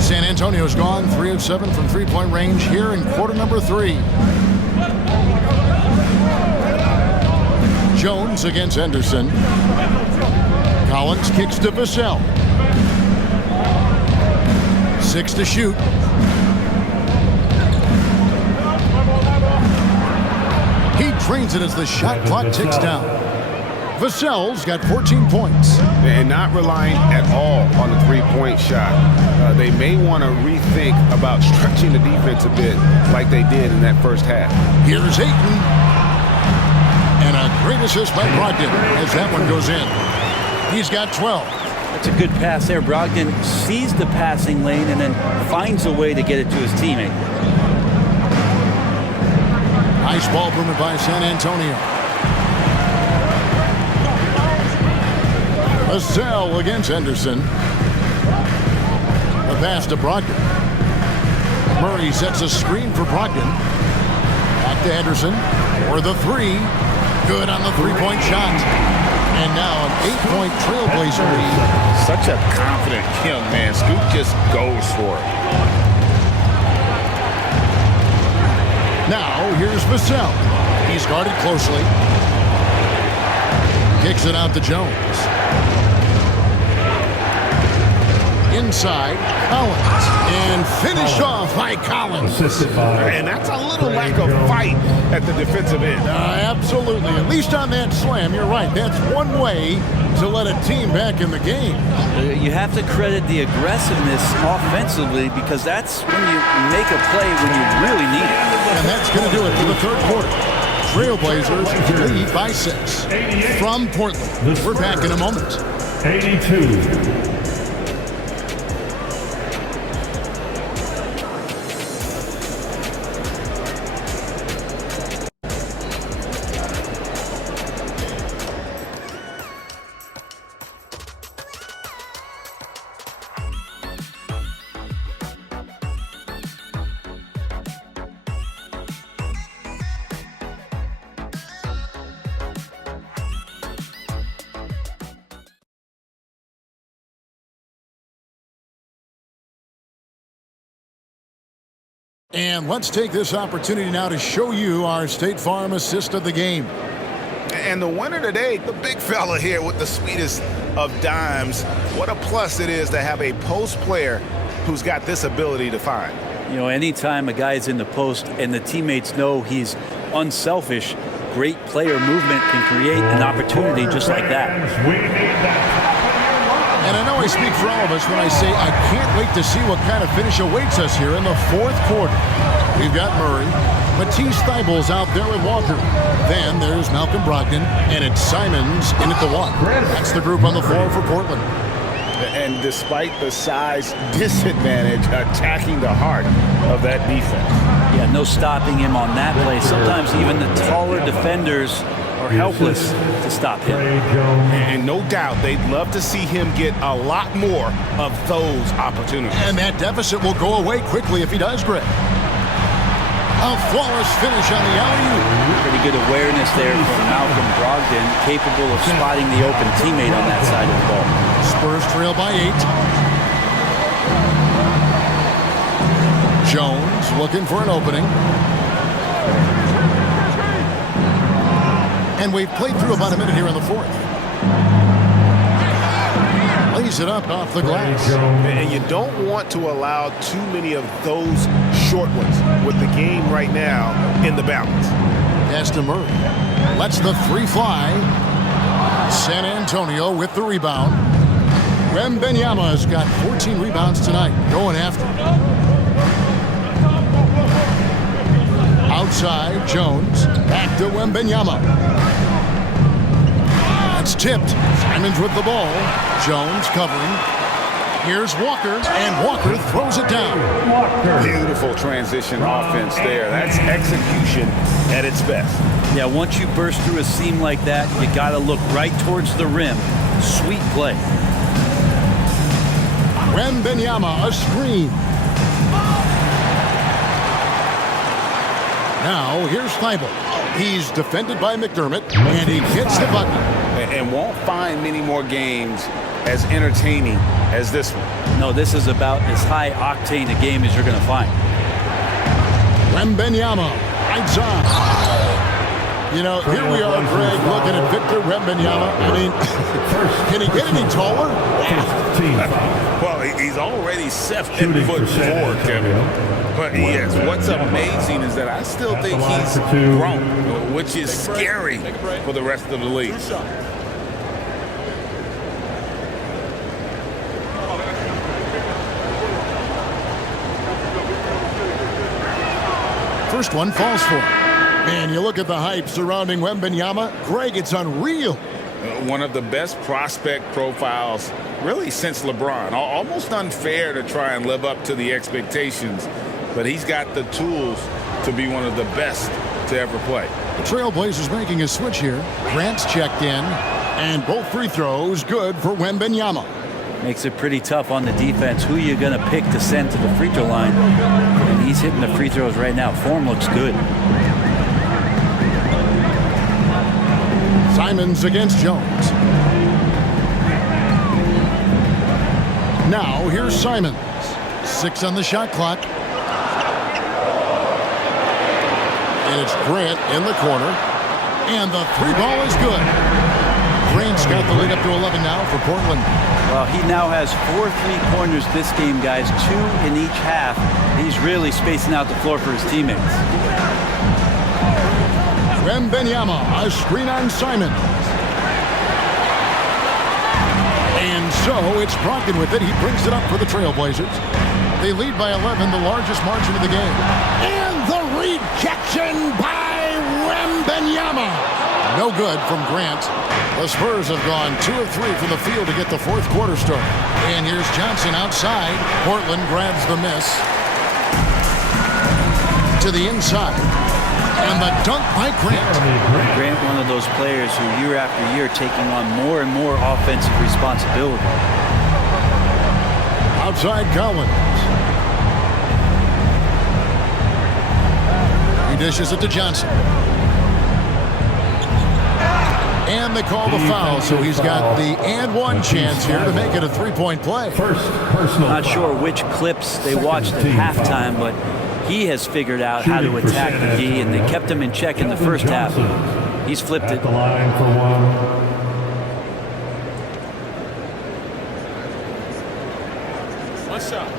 San Antonio's gone 3 of 7 from 3-point range here in quarter number 3. Jones against Henderson. Collins kicks to Vassell. 6 to shoot. He drains it as the shot clock ticks down. Vassell's got 14 points. And not relying at all on the three-point shot. They may want to rethink about stretching the defense a bit like they did in that first half. Here's Ayton. And a great assist by Brogdon as that one goes in. He's got 12. That's a good pass there. Brogdon sees the passing lane and then finds a way to get it to his teammate. Nice ball movement by San Antonio. Vassell against Henderson. The pass to Brogdon. Murray sets a screen for Brogdon. Back to Henderson for the three. Good on the three-point shot. And now an 8-point Trailblazer lead. Such a confident young man. Scoot just goes for it. Now here's Vassell. He's guarded closely. Kicks it out to Jones. Inside, Collins. And finished off by Collins. And that's a little lack of fight at the defensive end. Absolutely. At least on that slam, you're right. That's one way to let a team back in the game. You have to credit the aggressiveness offensively because that's when you make a play when you really need it. And that's going to do it for the third quarter. Trailblazers lead by 6 from Portland. We're back in a moment. 82. And let's take this opportunity now to show you our State Farm assist of the game. And the winner today, the big fella here with the sweetest of dimes. What a plus it is to have a post player who's got this ability to find. You know, anytime a guy's in the post and the teammates know he's unselfish, great player movement can create an opportunity just like that. And I know I speak for all of us when I say I can't wait to see what kind of finish awaits us here in the fourth quarter. We've got Murray. Matisse Thybulle's out there with Walker. Then there's Malcolm Brogdon, and it's Simons in at the one. That's the group on the floor for Portland. And despite the size disadvantage, attacking the heart of that defense. Yeah, no stopping him on that play. Sometimes even the taller defenders are helpless to stop him. And no doubt they'd love to see him get a lot more of those opportunities. And that deficit will go away quickly if he does, Greg. A flawless finish on the alley-oop. Pretty good awareness there from Malcolm Brogdon, capable of spotting the open teammate on that side of the ball. Spurs trail by 8. Jones looking for an opening. And we've played through about a minute here in the fourth. Lays it up off the glass. And you don't want to allow too many of those short ones with the game right now in the balance. Pass to Murray. Lets the three fly. San Antonio with the rebound. Wembanyama's got 14 rebounds tonight. Going after it. Outside, Jones. Back to Wembanyama. That's tipped. Simons with the ball. Jones covering. Here's Walker, and Walker throws it down. Beautiful transition offense there. That's execution at its best. Yeah, once you burst through a seam like that, you got to look right towards the rim. Sweet play. Wembanyama, a screen. Now, here's Thybulle. He's defended by McDermott, and he hits the button. And won't find many more games as entertaining as this one. No, this is about as high octane a game as you're going to find. Wembanyama, right on. You know, here we are, Greg, looking at Victor Wembanyama. I mean, can he get any taller? Well, He's already 7 Shooting foot for San 4, Kevin. Antonio. But yes, what's amazing is that I still think he's grown, which is scary for the rest of the league. First one falls for him. Man, you look at the hype surrounding Wembanyama. Greg, it's unreal. One of the best prospect profiles really since LeBron. Almost unfair to try and live up to the expectations, but he's got the tools to be one of the best to ever play. The Trailblazers making a switch here. Grant's checked in, and both free throws good for Wembanyama. Makes it pretty tough on the defense. Who you going to pick to send to the free throw line? And he's hitting the free throws right now. Form looks good. Simons against Jones. Now here's Simons. 6 on the shot clock. And it's Grant in the corner. And the 3-ball is good. Grant's got the lead up to 11 now for Portland. Well, he now has 4 3-pointers this game, guys. 2 in each half. He's really spacing out the floor for his teammates. Wembanyama, a screen on Simons. And so it's Brogdon with it. He brings it up for the Trailblazers. They lead by 11, the largest margin of the game. And the rejection by Wembanyama. No good from Grant. The Spurs have gone 2 of 3 from the field to get the fourth quarter started. And here's Johnson outside. Portland grabs the miss. To the inside. And the dunk by Grant. Grant, one of those players who year after year taking on more and more offensive responsibility. Outside Collins. He dishes it to Johnson. And they call the foul, so he's got the and one chance here to make it a 3-point play. Not sure which clips they watched at halftime, but he has figured out how to attack the D, and they kept him in check in the first half. He's flipped it. The line for one. One shot.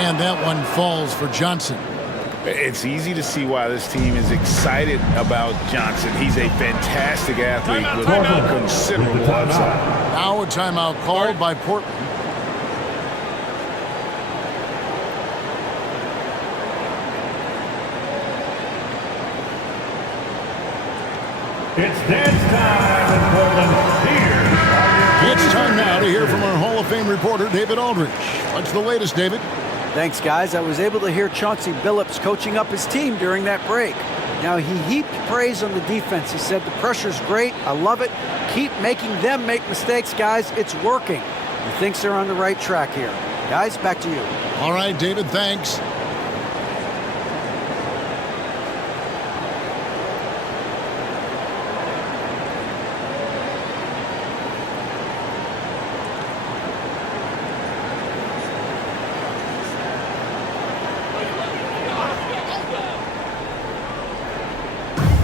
And that one falls for Johnson. It's easy to see why this team is excited about Johnson. He's a fantastic athlete with considerable upside. Now a timeout called by Portland. It's dance time in Portland. It's time now to hear from our Hall of Fame reporter, David Aldridge. What's the latest, David? Thanks, guys. I was able to hear Chauncey Billups coaching up his team during that break. Now, he heaped praise on the defense. He said, the pressure's great. I love it. Keep making them make mistakes, guys. It's working. He thinks they're on the right track here. Guys, back to you. All right, David, thanks.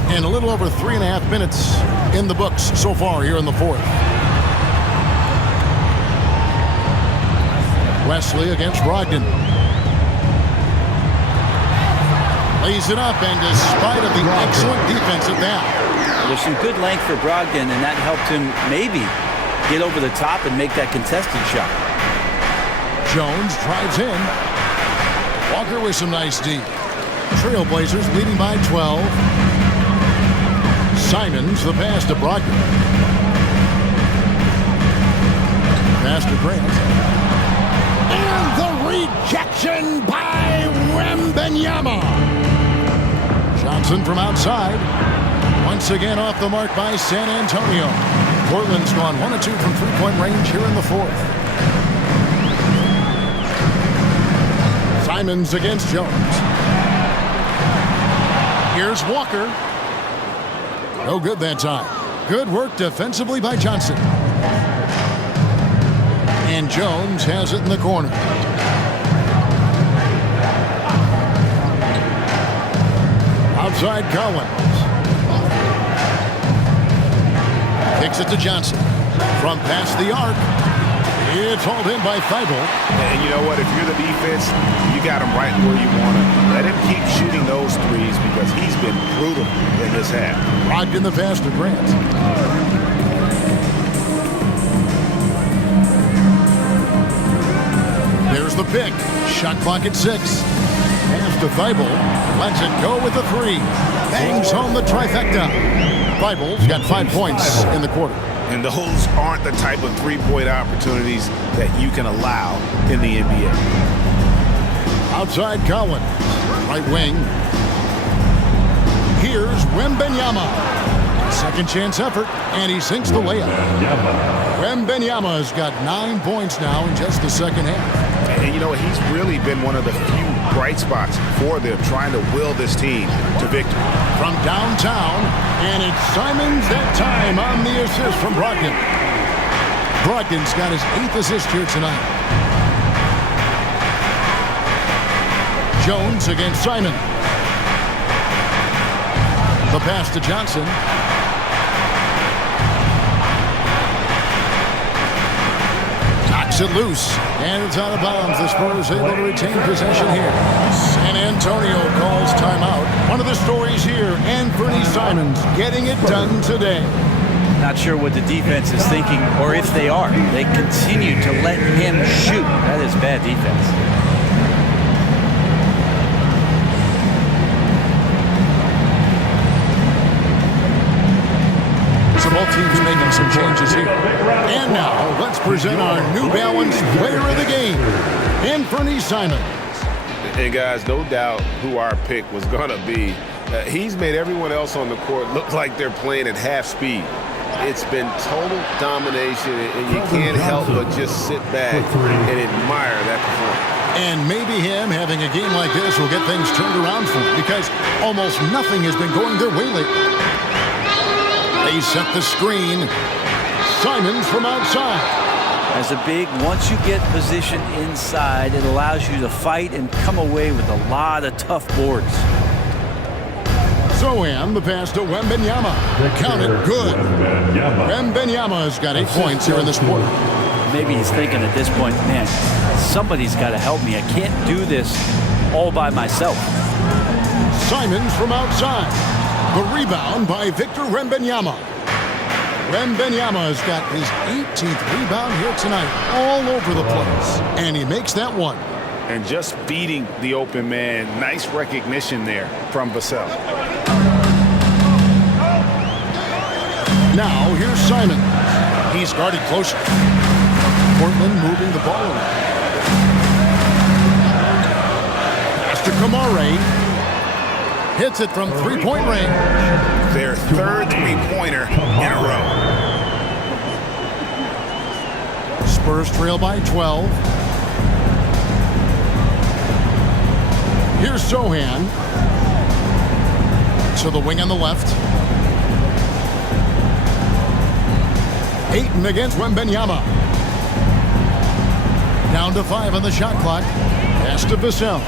And a little over 3.5 minutes in the books so far here in the fourth. Wesley against Brogdon. Lays it up, and despite of the excellent defense at that. There's some good length for Brogdon, and that helped him maybe get over the top and make that contested shot. Jones drives in. Walker with some nice D. Trailblazers leading by 12. Simons, the pass to Brogdon. Pass to Grant. And the rejection by Wembanyama. Johnson from outside. Once again off the mark by San Antonio. Portland's gone 1 of 2 from three-point range here in the fourth. Simons against Jones. Here's Walker. No good that time. Good work defensively by Johnson. And Jones has it in the corner. Outside Collins. Kicks it to Johnson. From past the arc. It's hauled in by Thibault. And you know what? If you're the defense, you got him right where you want him. Let him keep shooting those threes because he's been brutal in this half. Locked in the pass to Grant. There's the pick. Shot clock at 6. Pass to Thibault. Lets it go with the 3. Bangs home the trifecta. Thibault's got 5 points in the quarter. And those aren't the type of three-point opportunities that you can allow in the NBA. Outside Collins. Right wing. Here's Wembanyama. Second chance effort, and he sinks the layup. Wembanyama's got 9 points now in just the second half. And you know what? He's really been one of the few bright spots for them trying to will this team to victory. From downtown, and it's Simons that time on the assist from Brogdon. Brogdon's got his 8th assist here tonight. Jones against Simon. The pass to Johnson. Knocks it loose, and it's out of bounds. The Spurs able to retain possession here. San Antonio calls timeout. One of the stories here, Anthony Simons getting it done today. Not sure what the defense is thinking, or if they are. They continue to let him shoot. That is bad defense. So both teams making some changes here. And now, let's present our New Balance player of the game, Anthony Simons. And guys, no doubt who our pick was going to be. He's made everyone else on the court look like they're playing at half speed. It's been total domination, and you can't help but just sit back and admire that performance. And maybe him having a game like this will get things turned around for him because almost nothing has been going their way lately. They set the screen. Simons from outside. As a big, once you get position inside, it allows you to fight and come away with a lot of tough boards. Soham, the pass to Wembanyama. Counted good. Wembanyama's got 8 points here in this quarter. Maybe he's thinking at this point, man, somebody's got to help me. I can't do this all by myself. Simons from outside. The rebound by Victor Wembanyama. Wembanyama's got his 18th rebound here tonight, all over the place. And he makes that one. And just beating the open man. Nice recognition there from Vassell. Now, here's Simon. He's guarded closer. Portland moving the ball around. Pass to Kamare. Hits it from three-point range. Their third three-pointer in a row. Spurs trail by 12. Here's Sohan. To the wing on the left. Ayton against Wembanyama. Down to 5 on the shot clock. Pass to Vassell.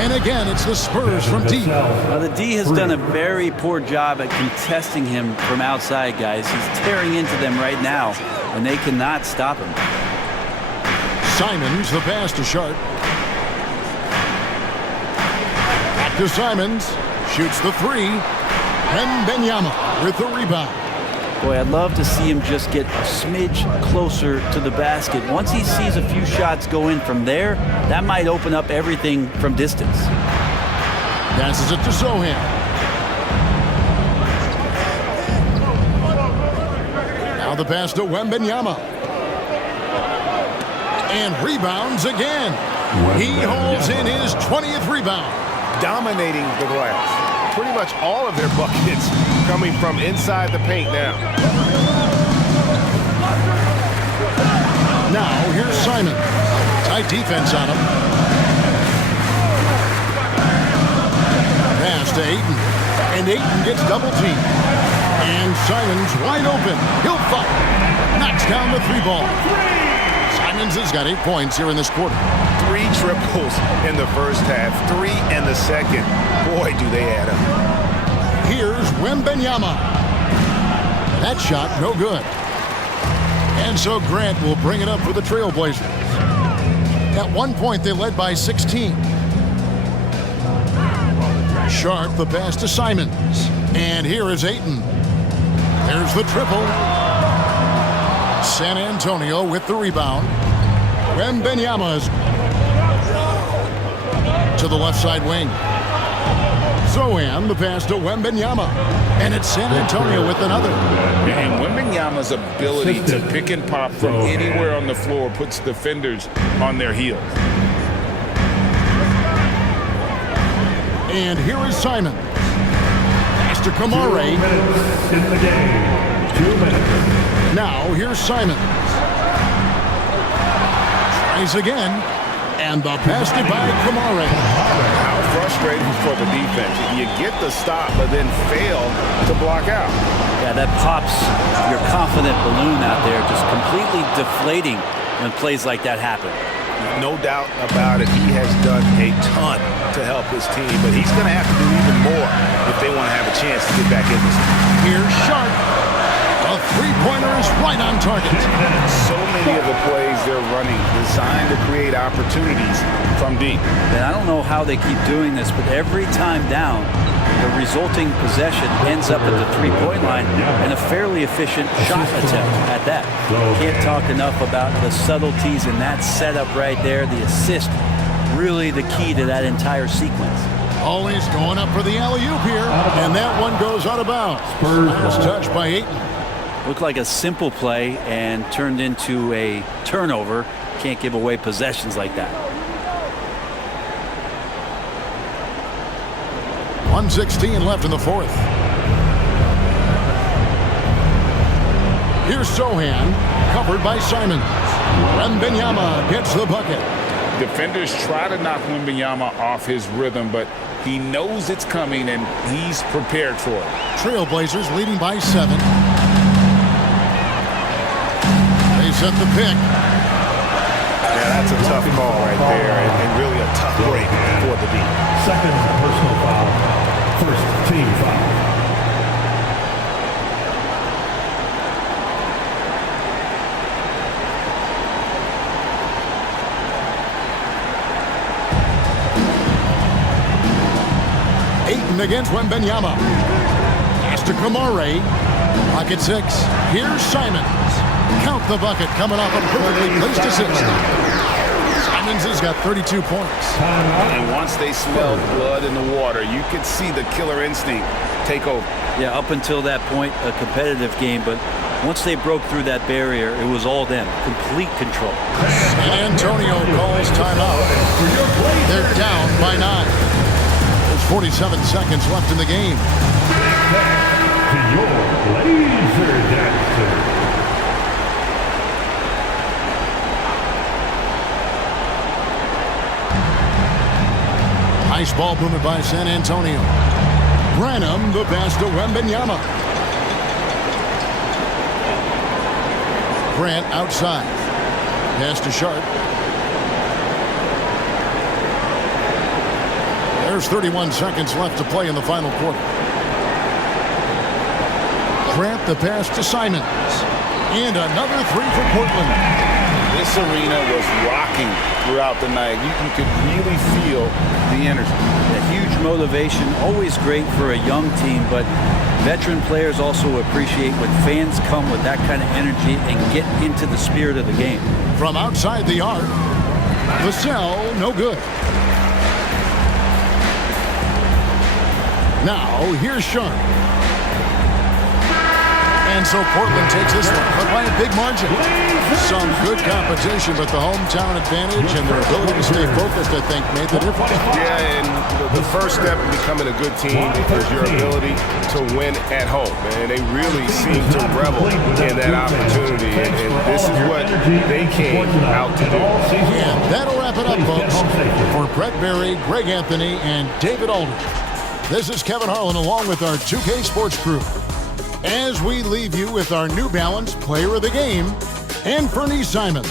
And again, it's the Spurs from deep. Well, the D has done a very poor job at contesting him from outside, guys. He's tearing into them right now, and they cannot stop him. Simons, the pass to Sharp. Back to Simons. Shoots the 3. Wembanyama with the rebound. Boy, I'd love to see him just get a smidge closer to the basket. Once he sees a few shots go in from there, that might open up everything from distance. Passes it to Sohan. Now the pass to Wembanyama. And rebounds again. He holds in his 20th rebound. Dominating the glass. Pretty much all of their buckets coming from inside the paint now. Now, here's Simon. Tight defense on him. Pass to Ayton. And Ayton gets double teamed. And Simon's wide open. He'll fight. Knocks down the 3 ball. Simons has got 8 points here in this quarter. 3 triples in the first half, 3 in the second. Boy, do they add up. Here's Wembanyama. That shot, no good. And so Grant will bring it up for the Trailblazers. At one point, they led by 16. Sharp, the pass to Simons. And here is Ayton. There's the triple. San Antonio with the rebound. Wembanyama to the left side wing. Zohan, the pass to Wembanyama. And it's San Antonio with another. And Wembanyama's ability to pick and pop from anywhere on the floor puts defenders on their heels. And here is Simons. Pass to Kamare. 2 minutes in the game. 2 minutes. Now here's Simons. Tries again. And the basket by Kamare. How frustrating for the defense. You get the stop, but then fail to block out. Yeah, that pops your confident balloon out there, just completely deflating when plays like that happen. No doubt about it. He has done a ton to help his team, but he's going to have to do even more if they want to have a chance to get back in this. Here's Sharp. A three-pointer is right on target. So many of the plays they're running designed to create opportunities from deep. And I don't know how they keep doing this, but every time down, the resulting possession ends up at the three-point line and a fairly efficient shot attempt at that. Can't talk enough about the subtleties in that setup right there. The assist, really the key to that entire sequence. Always going up for the alley-oop here, and that one goes out of bounds. Last touch by Ayton. Looked like a simple play and turned into a turnover. Can't give away possessions like that. 1:16 left in the fourth. Here's Zohan, covered by Simons. Wembanyama gets the bucket. Defenders try to knock Wembanyama off his rhythm, but he knows it's coming and he's prepared for it. Trailblazers leading by 7. They set the pick. Yeah, that's a tough call right there, and really a tough break for the D. Second personal foul. First team foul. Ayton against Wembanyama. Pass to Kamare. Pocket 6. Here's Simons. Count the bucket coming off a perfectly placed assist. Simons has got 32 points. And once they smelled blood in the water, you could see the killer instinct take over. Yeah, up until that point, a competitive game, but once they broke through that barrier, it was all them. Complete control. San Antonio calls timeout. They're down by 9. There's 47 seconds left in the game. To your laser dancer. Nice ball movement by San Antonio. Branham, the pass to Wembanyama. Grant outside. Pass to Sharp. There's 31 seconds left to play in the final quarter. Grant, the pass to Simons. And another three for Portland. This arena was rocking throughout the night. You could really feel the energy. A huge motivation, always great for a young team, but veteran players also appreciate when fans come with that kind of energy and get into the spirit of the game. From outside the arc, Vassell, no good. Now, here's Sharp. And so Portland takes this one, but by a big margin. Some good competition, but the hometown advantage and their ability to stay focused, I think, made the difference. Yeah, and the first step in becoming a good team is your ability to win at home. And they really seem to revel in that opportunity. And this is what they came out to do. And that'll wrap it up, folks. For Brett Berry, Greg Anthony, and David Aldridge, this is Kevin Harlan along with our 2K Sports crew, as we leave you with our New Balance Player of the Game and Fernie Simon.